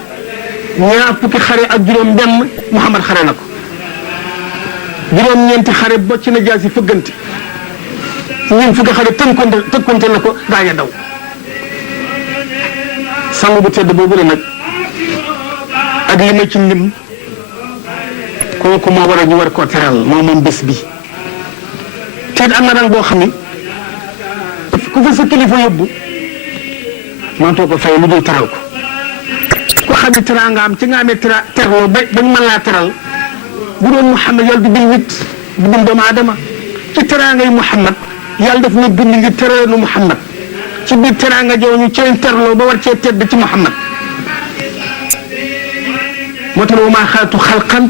ñaar fukki xare ak juróom benn Muhammad xare na ko juróom ñeenti xare bocc na jaasi fëggante ñeent fukki xare tënkonte na ko gaañ a daw sang bu tedd boobu la nag ak li ma ci lim kooku moo war a ñu war koo teral moom bés bi te am na rang boo xam ni ku fa sa kilifa yóbbu mënatoo ko fay lu dul teral ko ku xam ne teraanga am ci nga amee terloo ba bañ mën laa teral bu doon Muhammad yàlla du bind nit du bind doomu aadama ci teraangay Muhammad yàlla daf na bind ngir terale nu Muhammad ci biir teraanga jow ñu ceen terloo ba war cee tedd ci Muhammad moo tax wa maa xalaqtu xalqan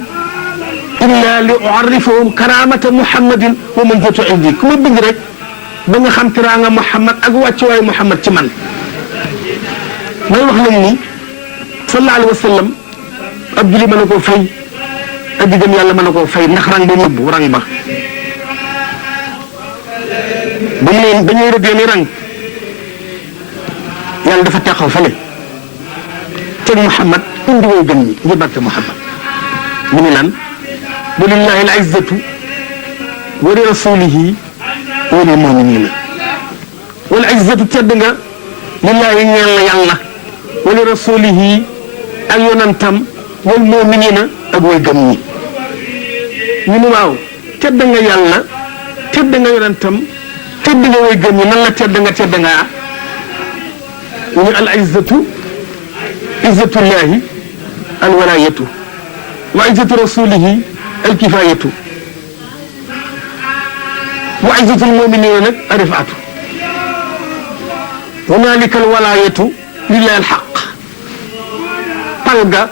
illa li uarrifahum karamata Muhammadin wa manzilata indi ku ma bind rek ba nga xam teraanga Muhammad ak wàccuwaayu Muhammad ci man may wax nañ ni sallallahu alayhi wa sallam ab julli mën na koo fay ak di gëm yàlla mën na koo fay ndax rang ba nëbbu rang ba ba mu leen dañuy rëddee ni rang yàlla dafa teqaw fale teg Muhammad indi woo gën ñi ngir barke Muhammad mu ni lan wa lillahi al izzatu wa li rasulihi wa lil muminina wal izzatu tedd nga lillahi ñeel na yàlla wa li rasulihi ak yonantam wal muminina ak way gëm ñi ñu ni waaw tedd nga yàlla tedd nga yonantam tedd nga way gëm ñi nan la tedd nga ñu al izzatu izzatullahi al walayatu wa izzatu rasulihi al kifayatu wa izzatul muminina nag arifaatu hunalika al walayatu lillahi al xaq pal ga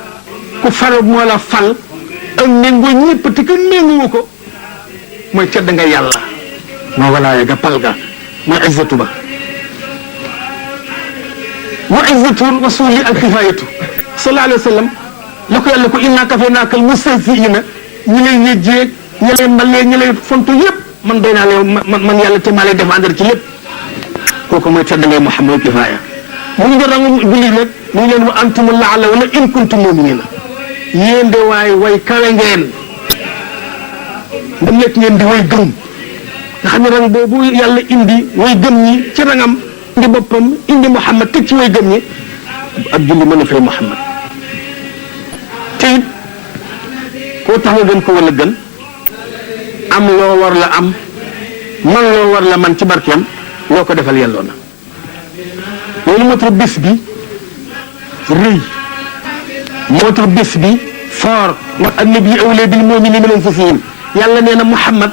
ku fal moo la fal ak méngoo ñëpp te que méngoo ko mooy tedd nga yàlla moo walaaya ga pal ga mooy izzatu ba wa izzatu rasuli al kifayatu sallallahu alayhi wa sallam la ko yàlla ko inna kafaynaaka al mustahziina ñi lay yëjjeeg ñi lay mbalee ñi lay fontu yëpp man doy naa leen man yàlla te maa lay défendre ci lépp kooku mooy tedd ngay Muhammad kifaya mu ngi jot a julli nag mu ngi leen wa antum la'allawna in kuntum mu'minina yéen de way kawe ngeen ndam nekk ngeen di way gëm nga xam ne rang boobu yàlla indi way gëm ñi ci rangam indi boppam indi Muhammad teg ci way gëm ñi ab julli mën a fay Muhammad te it koo tax nga gën ko wala gën am loo war la am man loo war la man ci barkeem loo ko defal yelloo na loolu moo tax bés bi rëy moo tax bés bi foor wa annabi awla bil mu'minina min anfusihim yàlla nee na Muhammad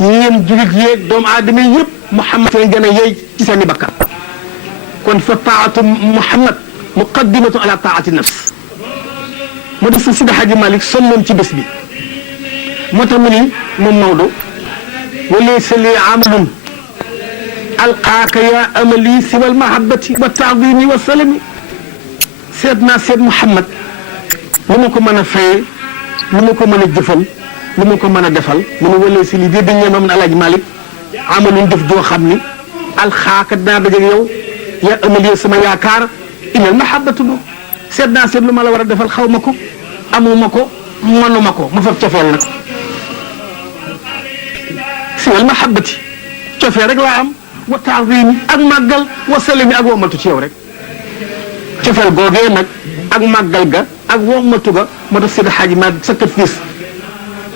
yéen jullit yeeg doomu aadama yëpp Muhammad seen gën a yey ci seeni bakkan kon fa taatu Muhammad muqaddimatu ala taati nafs moo tax Sidi Hadji Malick sonnoon ci bés bi moo tax mu ni moom Maodo walaysa li amalun alqaaka ya amali siwa almahabati wa taadimi wa salami seet naa seet Muhammad lu ma ko mën a fayee lu ma ko mën a jëfal lu ma ko mën a defal mu ne walaysa li dee dañ ne Alaaji Malick amalun def joo xam ni alxaaka dinaa dajeeg yow yaa amali sama yaakaar inal mahabbatu do seet naa seet lu ma la war a defal xaw ma ko amuma ko mënuma ko mu fab cofeel nag siwal mahabbati cofeel rek laa am wa taazimi ak màggal wa salami ak wommatu ci yow rek cofeel googee nag ak màggal ga ak wommatu ga moo tax Seydi Hadji Malick sacrifice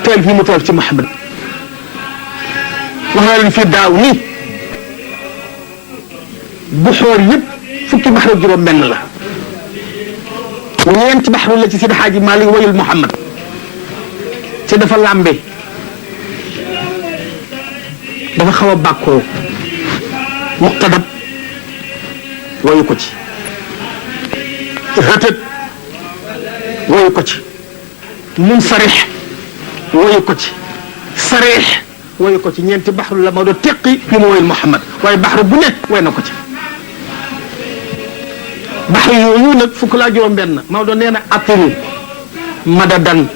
teel fii mu teel ci Muhammad wax naa leen fii daaw nii bu xoor yëpp fukki baxru juróom benn la ñeenti baxru la ci Seydi Hadji Malick wayul Muhammad te dafa làmbe dafa xaw a bàkkoo muqtadab wayu ko ci rëtët wayu ko ci munsarix wayu ko ci sarix wayu ko ci ñeenti baxru la ma doon teqi yu ma wayul Muhammad waaye baxru bu nekk way na ko ci baxru yooyu nag fukk laa juróom benn Maodo nee na atini madadan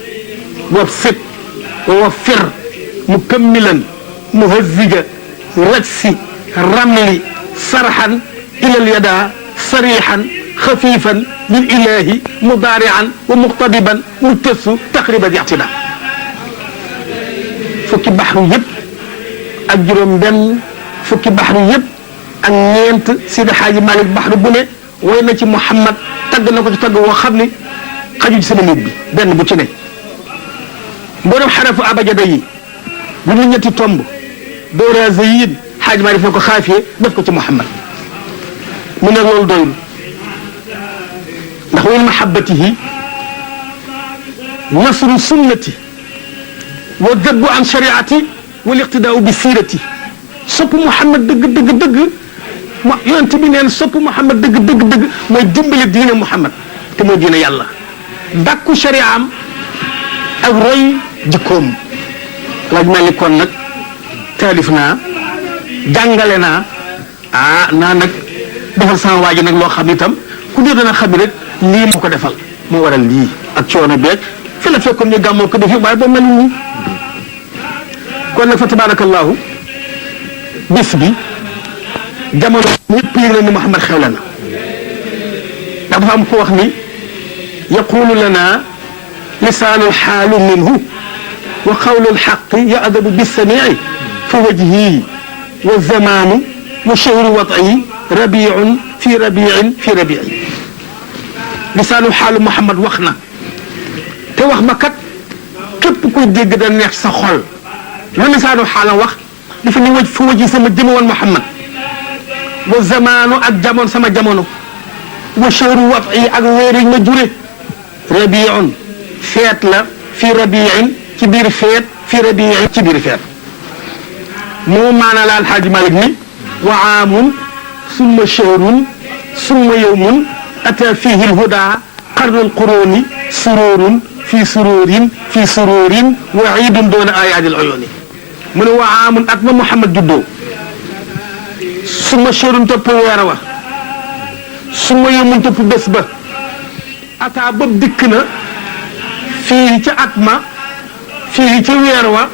wa sit wa fir mukammilan muhazzija rajsi ramli sarxan ilal yada sarixan xafifan lil ilahi mudaarian wa muqtadiban mujtasu taqriban yaxtida fukki baxru yëpp ak juróom benn fukki baxru yëpp ak ñeent Seydi Hadji Malick baxru bu ne way na ci Muhammad tagg na ko ci tagg woo xam ni xaju ci sama nit bi benn bu ci ne mboolem xarafu abajada yi bu ñu ñetti tomb doora zayin Hadji Malick na ko xaafiyee def ko ci Muhammad mu ne loolu doyul ndax wal mahabbatihi nasru sunnati wa dabbu an shariati wal iqtidaau bi siirati sopp Muhammad dëgg dëgg dëgg yonent bi neen sopp Muhammad dëgg dëgg dëgg mooy dimbale diine Muhammad te mooy diine yàlla dàkku shariaam ak roy jikkoom laaj mel ni kon nag taalif naa jàngale naa naa nag defal sama waaji nag loo xam ne itam ku ne dana xam ne rek lii moo ko defal moo waral lii ak coono beeg fi la fekkoon ñu gàmmoo ko def waaye ba mel nii kon nag fa tabarakallahu bés bi jamono ñëpp yëg na ni Muhammad xewle na ndax dafa am ko wax ni yaqulu lana lisaanul xaalu minhu wa qawlul xaqi yaadabu bisamii fi wajhi wa zamaanu wa shahru wat'i rabiun fi rabiin fi rabii lisaanul xaalu Muhammad wax na te wax ba kat képp kuy dégg da neex sa xol lu lisaanul xaalam wax dafa ni waj fi wajhi sama jëmm woon Muhammad wa zamaanu ak jamono sama jamono wa shahru wat'i ak weer yi ma jure rabiun feet la fi rabiin ci biir feet fi rabiin ci biir feet moo maana la Alxaaji Malik ni wa aamun summa shahrun summa yawmun ata fihi lhuda qarnul quruni sururun fi sururin fi sururin wa iidun doona ayaadil uyuni mu ne wa aamun at ma Muhammad juddoo summa shahrun topp weer wa summa yawmun topp bés ba ata bopp dikk na fii ca at ma fii ca weer wa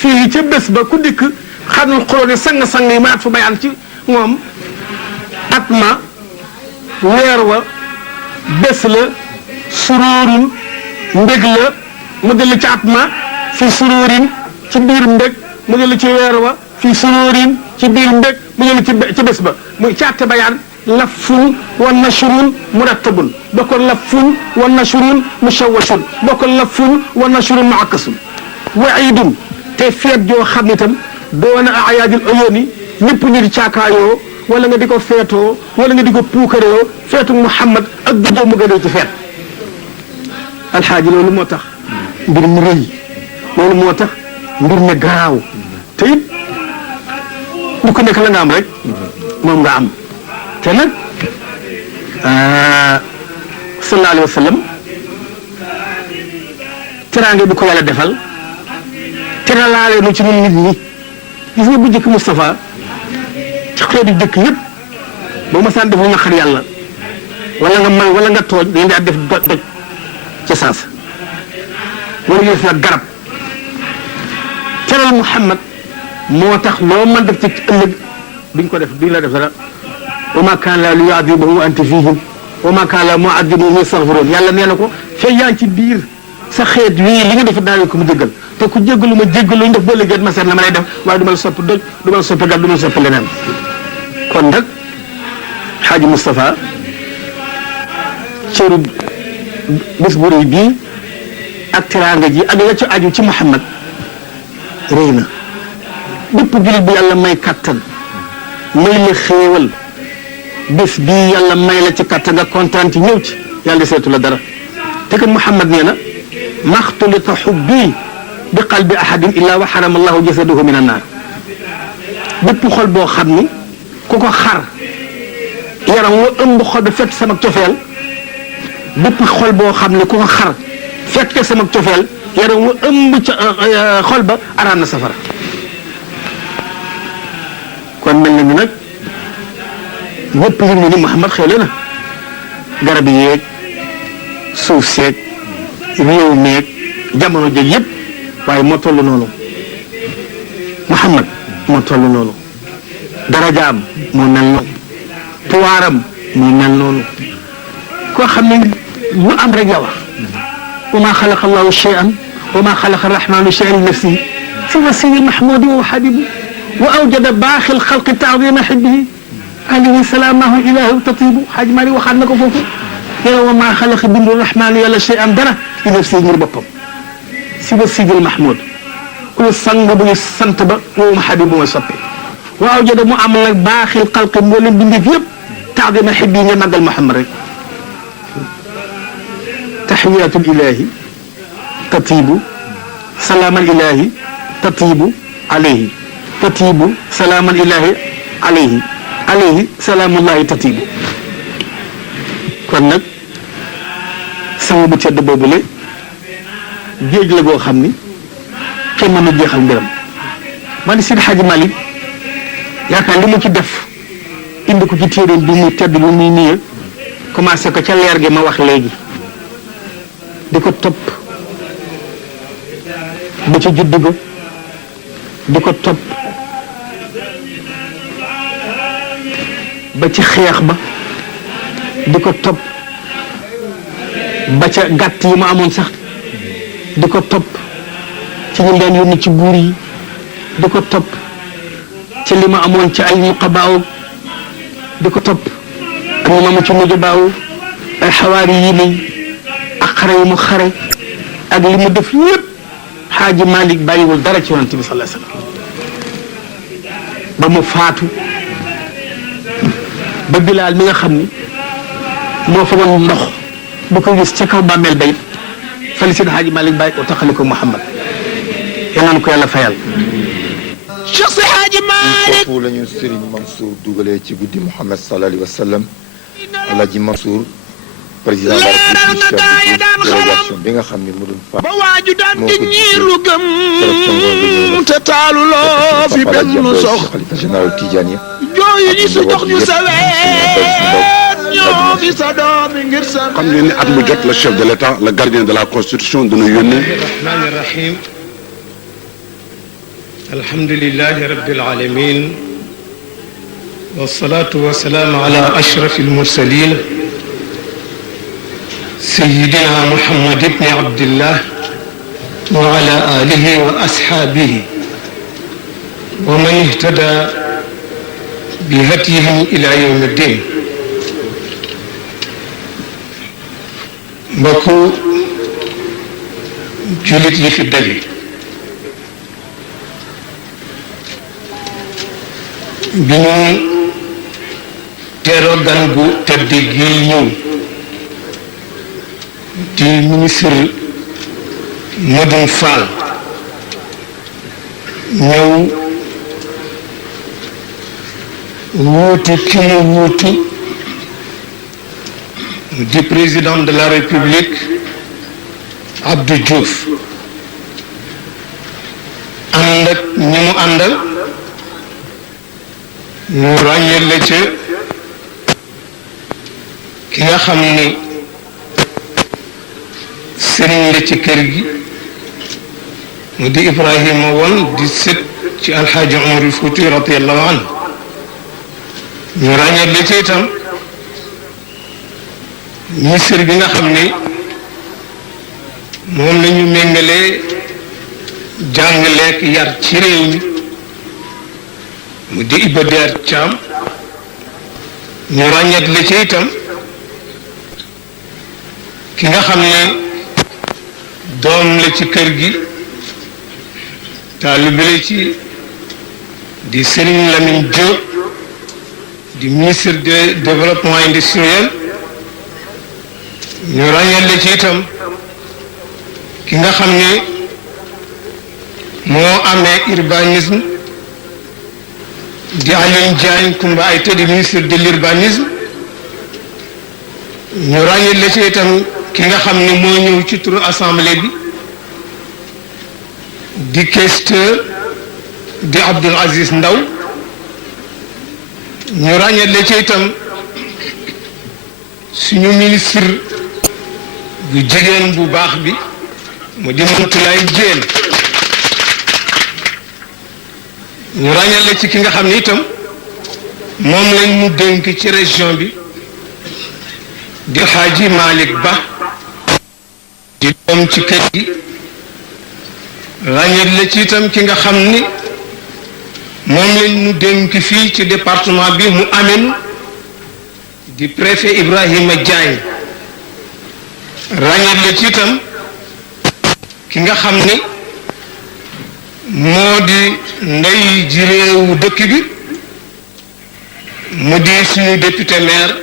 fii ca bés ba ku dikk xarnul quruni sang-sang yi ma at fa bayaan ci moom at ma weer wa bés la suróorun mbég la mu dellu ci at ma fi suróorin ci biir mbég mu dellu ci weer wa fi suróorin ci biir mbég mu dellu ci bés ba muy ci atte bayaan lafun wa nashrun murattabun bokkul lafun wa nashrun mushawwashun bokkul lafun wa nashrun muakkasun wa iidun te feet joo xam ne itam doona ayaadil uyuni ñëpp ñu di caakaayoo wala nga di ko feetoo wala nga di ko puukaroo feetu Muhammad ak juddoo mu gënee ci feet alxaaji loolu moo tax mbir mi rëy loolu moo tax mbir mi garaaw te it bu ko nekk la nga am rek moom nga am te nag sallallahu alayhi wa sallam teraange bu ko yàlla defal teralaale nu ci ñun nit ñi gis nga bu njëkk Moustapha ci xeetu dëkk yëpp boo ma saan def lu naqar yàlla wala nga may wala nga tooj dañ daa def doj ca saasa wala ñu def nag garab teral Muhammad moo tax loo mën def ci ëllëg duñ ko def duñ la def dara wa ma kaana laahu liyu'adhibahum wa anta fihim wa ma kaana laahu mu'adhibahum wa hum yastaghfiruun yàlla nee na ko fee yaa ngi ci biir sa xeet wii li nga def naa ko mu jéggal te ku jéggalu ma jéggalu ñu def boo liggéey ma seet la ma lay def waaye du ma la soppi doj du ma la soppi gal du ma la soppi leneen kon nag Xaaji Moustapha cëru bés bu rëy bii ak teraanga ji ak la ci aju ci Muhammad rëy na bépp jullit bi yàlla may kattan may la xéewal bés bii yàlla may la ci kattan nga kontaan ci ñëw ci yàlla seetu la dara te kat Muhammad nee na maxtulita xubbi bi qalbi ahadin illa wa xarama allahu jasadahu min annaar bépp xol boo xam ni ku ko xar yaram wa ëmb xol bi fekk sama cofeel bépp xol boo xam ne ku ko xar fekk sama cofeel yaram wa ëmb ca xol ba araan na safara kon mel na ni nag ñëpp yëg ni Muhammad xewle na garab yeeg suuf seeg réew meeg jamono jëg yëpp waaye moo toll noonu Muhammad moo toll noonu darajaam moo mel noonu puwaaram moo mel noonu koo xam ne lu am rek yow wa maa xalaqa allahu shay'an wa maa xalaqa arrahmanu shay'an li nafsihi fa sayyidul mahmudi wa habibu wa awjada baaxil xalqi ta'zima hibbihi alayhi salaamahu ilaahu tatibu xaaj Mari waxaat na ko foofu yow wa maa xalaqa bindu rahmaanu yàlla shay'an dara li nafsihi ngir boppam si ba Sidil Mahmoud ku sang bu ñu sant ba woo ma xabibu mooy soppi waaw jada mu am nag baaxil xalqi mboolem bindeef yëpp ta'zima hibbihi nga màggal Muhammad rek taxiyatul ilaahi tatibu salaamal ilaahi tatibu alayhi tatibu salaamal ilaahi alayhi alayhi salaamullahi tatibu kon nag sang bu tedd boobule géej la goo xam ni kenn mën a jeexal mbiram ma di Seydi Hadji Malick yaakaar li mu ci def indi ko ci téeréem bi muy tedd bi muy niye commencé ko ca leer gi ma wax léegi di ko topp ba ci juddu ga di ko topp ba ci xeex ba di ko topp ba ca gàtt yi ma amoon sax di ko topp ci ñu daan yónni ci buur yi di ko topp ci li ma amoon ci ay muqabaaw di ko topp ak ñu ma amoon ci nujabaaw ay xawaari yi nii ak xare yi mu xare ak li mu def yëpp Xaaji Malick bàyyiwul dara ci yonent bi sallallahu alayhi wasallam ba mu faatu ba Bilaal mi nga xam ni moo fa woon ndox bu ko gis ca kaw bàmmeel bayit fali Seydi Xaaji Malick bàyyi ko taxali ko Muhammad yal na ko yàlla fayal. Cheikh Si Xaaji Malick foofu la ñu Serigne Mansour dugalee ci guddi Muhammad sallallahu alayhi wa sallam Alaaji Mansour président de la République délégation bi nga xam ne mu doon fa ba waaju daan di ñiiru gëm te taaluloo fi benn sox xalifa général Tidiane jooyu ñi su jox ñu saween ñoo fi sa doomi ngir sa xam ngeen ne at mu jot le chef de l'État le gardien de la constitution dina yónnee الرحمن الرحيم الحمد لله رب العالمين والصلاة والسلام على أشرف المرسلين سيدنا محمد بن عبد الله وعلى آله وأصحابه ومن اهتدى بهديهم إلى يوم الدين mbokku jullit yi fi daje bi ñu teeroo gan gu tedd gi ñëw di ministre Modou Fall ñëw wuutu ki mu wuutu di président de la République Abdou Diouf ànd ak ñi mu àndal ñu ràññee la ca ki nga xam ni sëriñ la ci kër gi mu di Ibrahima woon di sët ci alxaaji Umar Fuuti radiyallahu anhu ñu ràññee la ca itam ministre bi nga xam ni moom la ñu méngalee jàngaleek yar ci réew mi mu di Iba Der Thiam ñu ràññeet la ci itam ki nga xam ne doom la ci kër gi taalibe la ci di Serigne Lamine Diop di ministre de développement industriel ñu ràññeet la ci itam ki nga xam ne moo amee urbanisme di Alioune Diagne Koumba Aïté di ministre de l'urbanisme ñu ràññee la ci itam ki nga xam ne moo ñëw ci turu assemblée bi di questeur di Abdoul Aziz Ndaw ñu ràññee la ci itam suñu ministre bu jigéen bu baax bi mu di Moutulaay Jéen ñu ràññale ci ki nga xam ne itam moom lañ mu dénk ci région bi di Xaaji Malick Ba di doom ci kër gi ràññale ci itam ki nga xam ni moom lañ mu dénk fii ci département bi mu amenu di préfet Ibrahima Diagne ràññale ci itam ki nga xam ni moo di ndey ji réewu dëkk bi mu di suñu député maire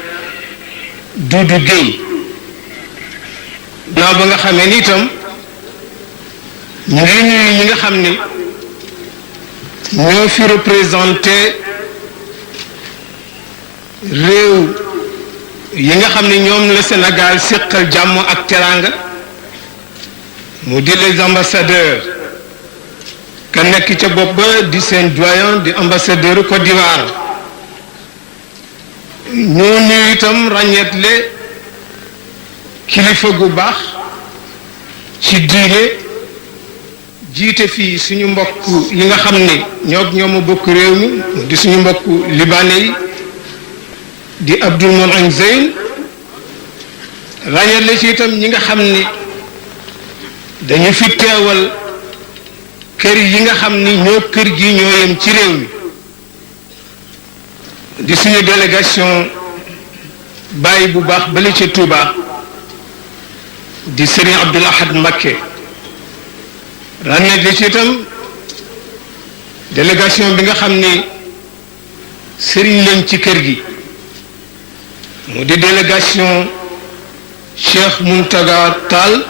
Doudou Gueye naaw ba nga xamee ni itam ñu ngi nuyu ñi nga xam ni ñoo fi représenté réew yi nga xam ni ñoom la Sénégal séqal jàmm ak teraanga mu di les ambassadeurs ka nekk ca bopp ba di seen doyen di ambassadeur Côte d'Ivoire ñoo nuyu itam ràññeetle kilifa gu baax ci diine jiite fii suñu mbokk yi nga xam ne ñoo ma bokk réew mi di suñu mbokk libanais yi di Abdoul Mounem Zeyn ràññeetle ci itam ñi nga xam ne dañu fi teewal kër yi nga xam ni ñoo kër gi ñoo yem ci réew mi di suñu délégation bàyyi bu baax bali ca Touba di Serigne Abdoul Ahad Mbacké ràññeet li ci itam délégation bi nga xam ni Serigne lañ ci kër gi mu di délégation Cheikh Mountaga Tall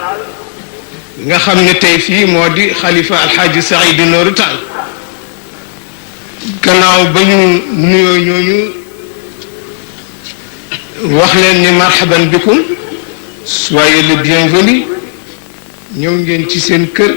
nga xam ne tey fii moo di xalifa alxaaji Saïd Nourou Tall gannaaw ba ñu nuyoo ñooñu wax leen ni marhaban bikum soyez le bienvenu ñëw ngeen ci seen kër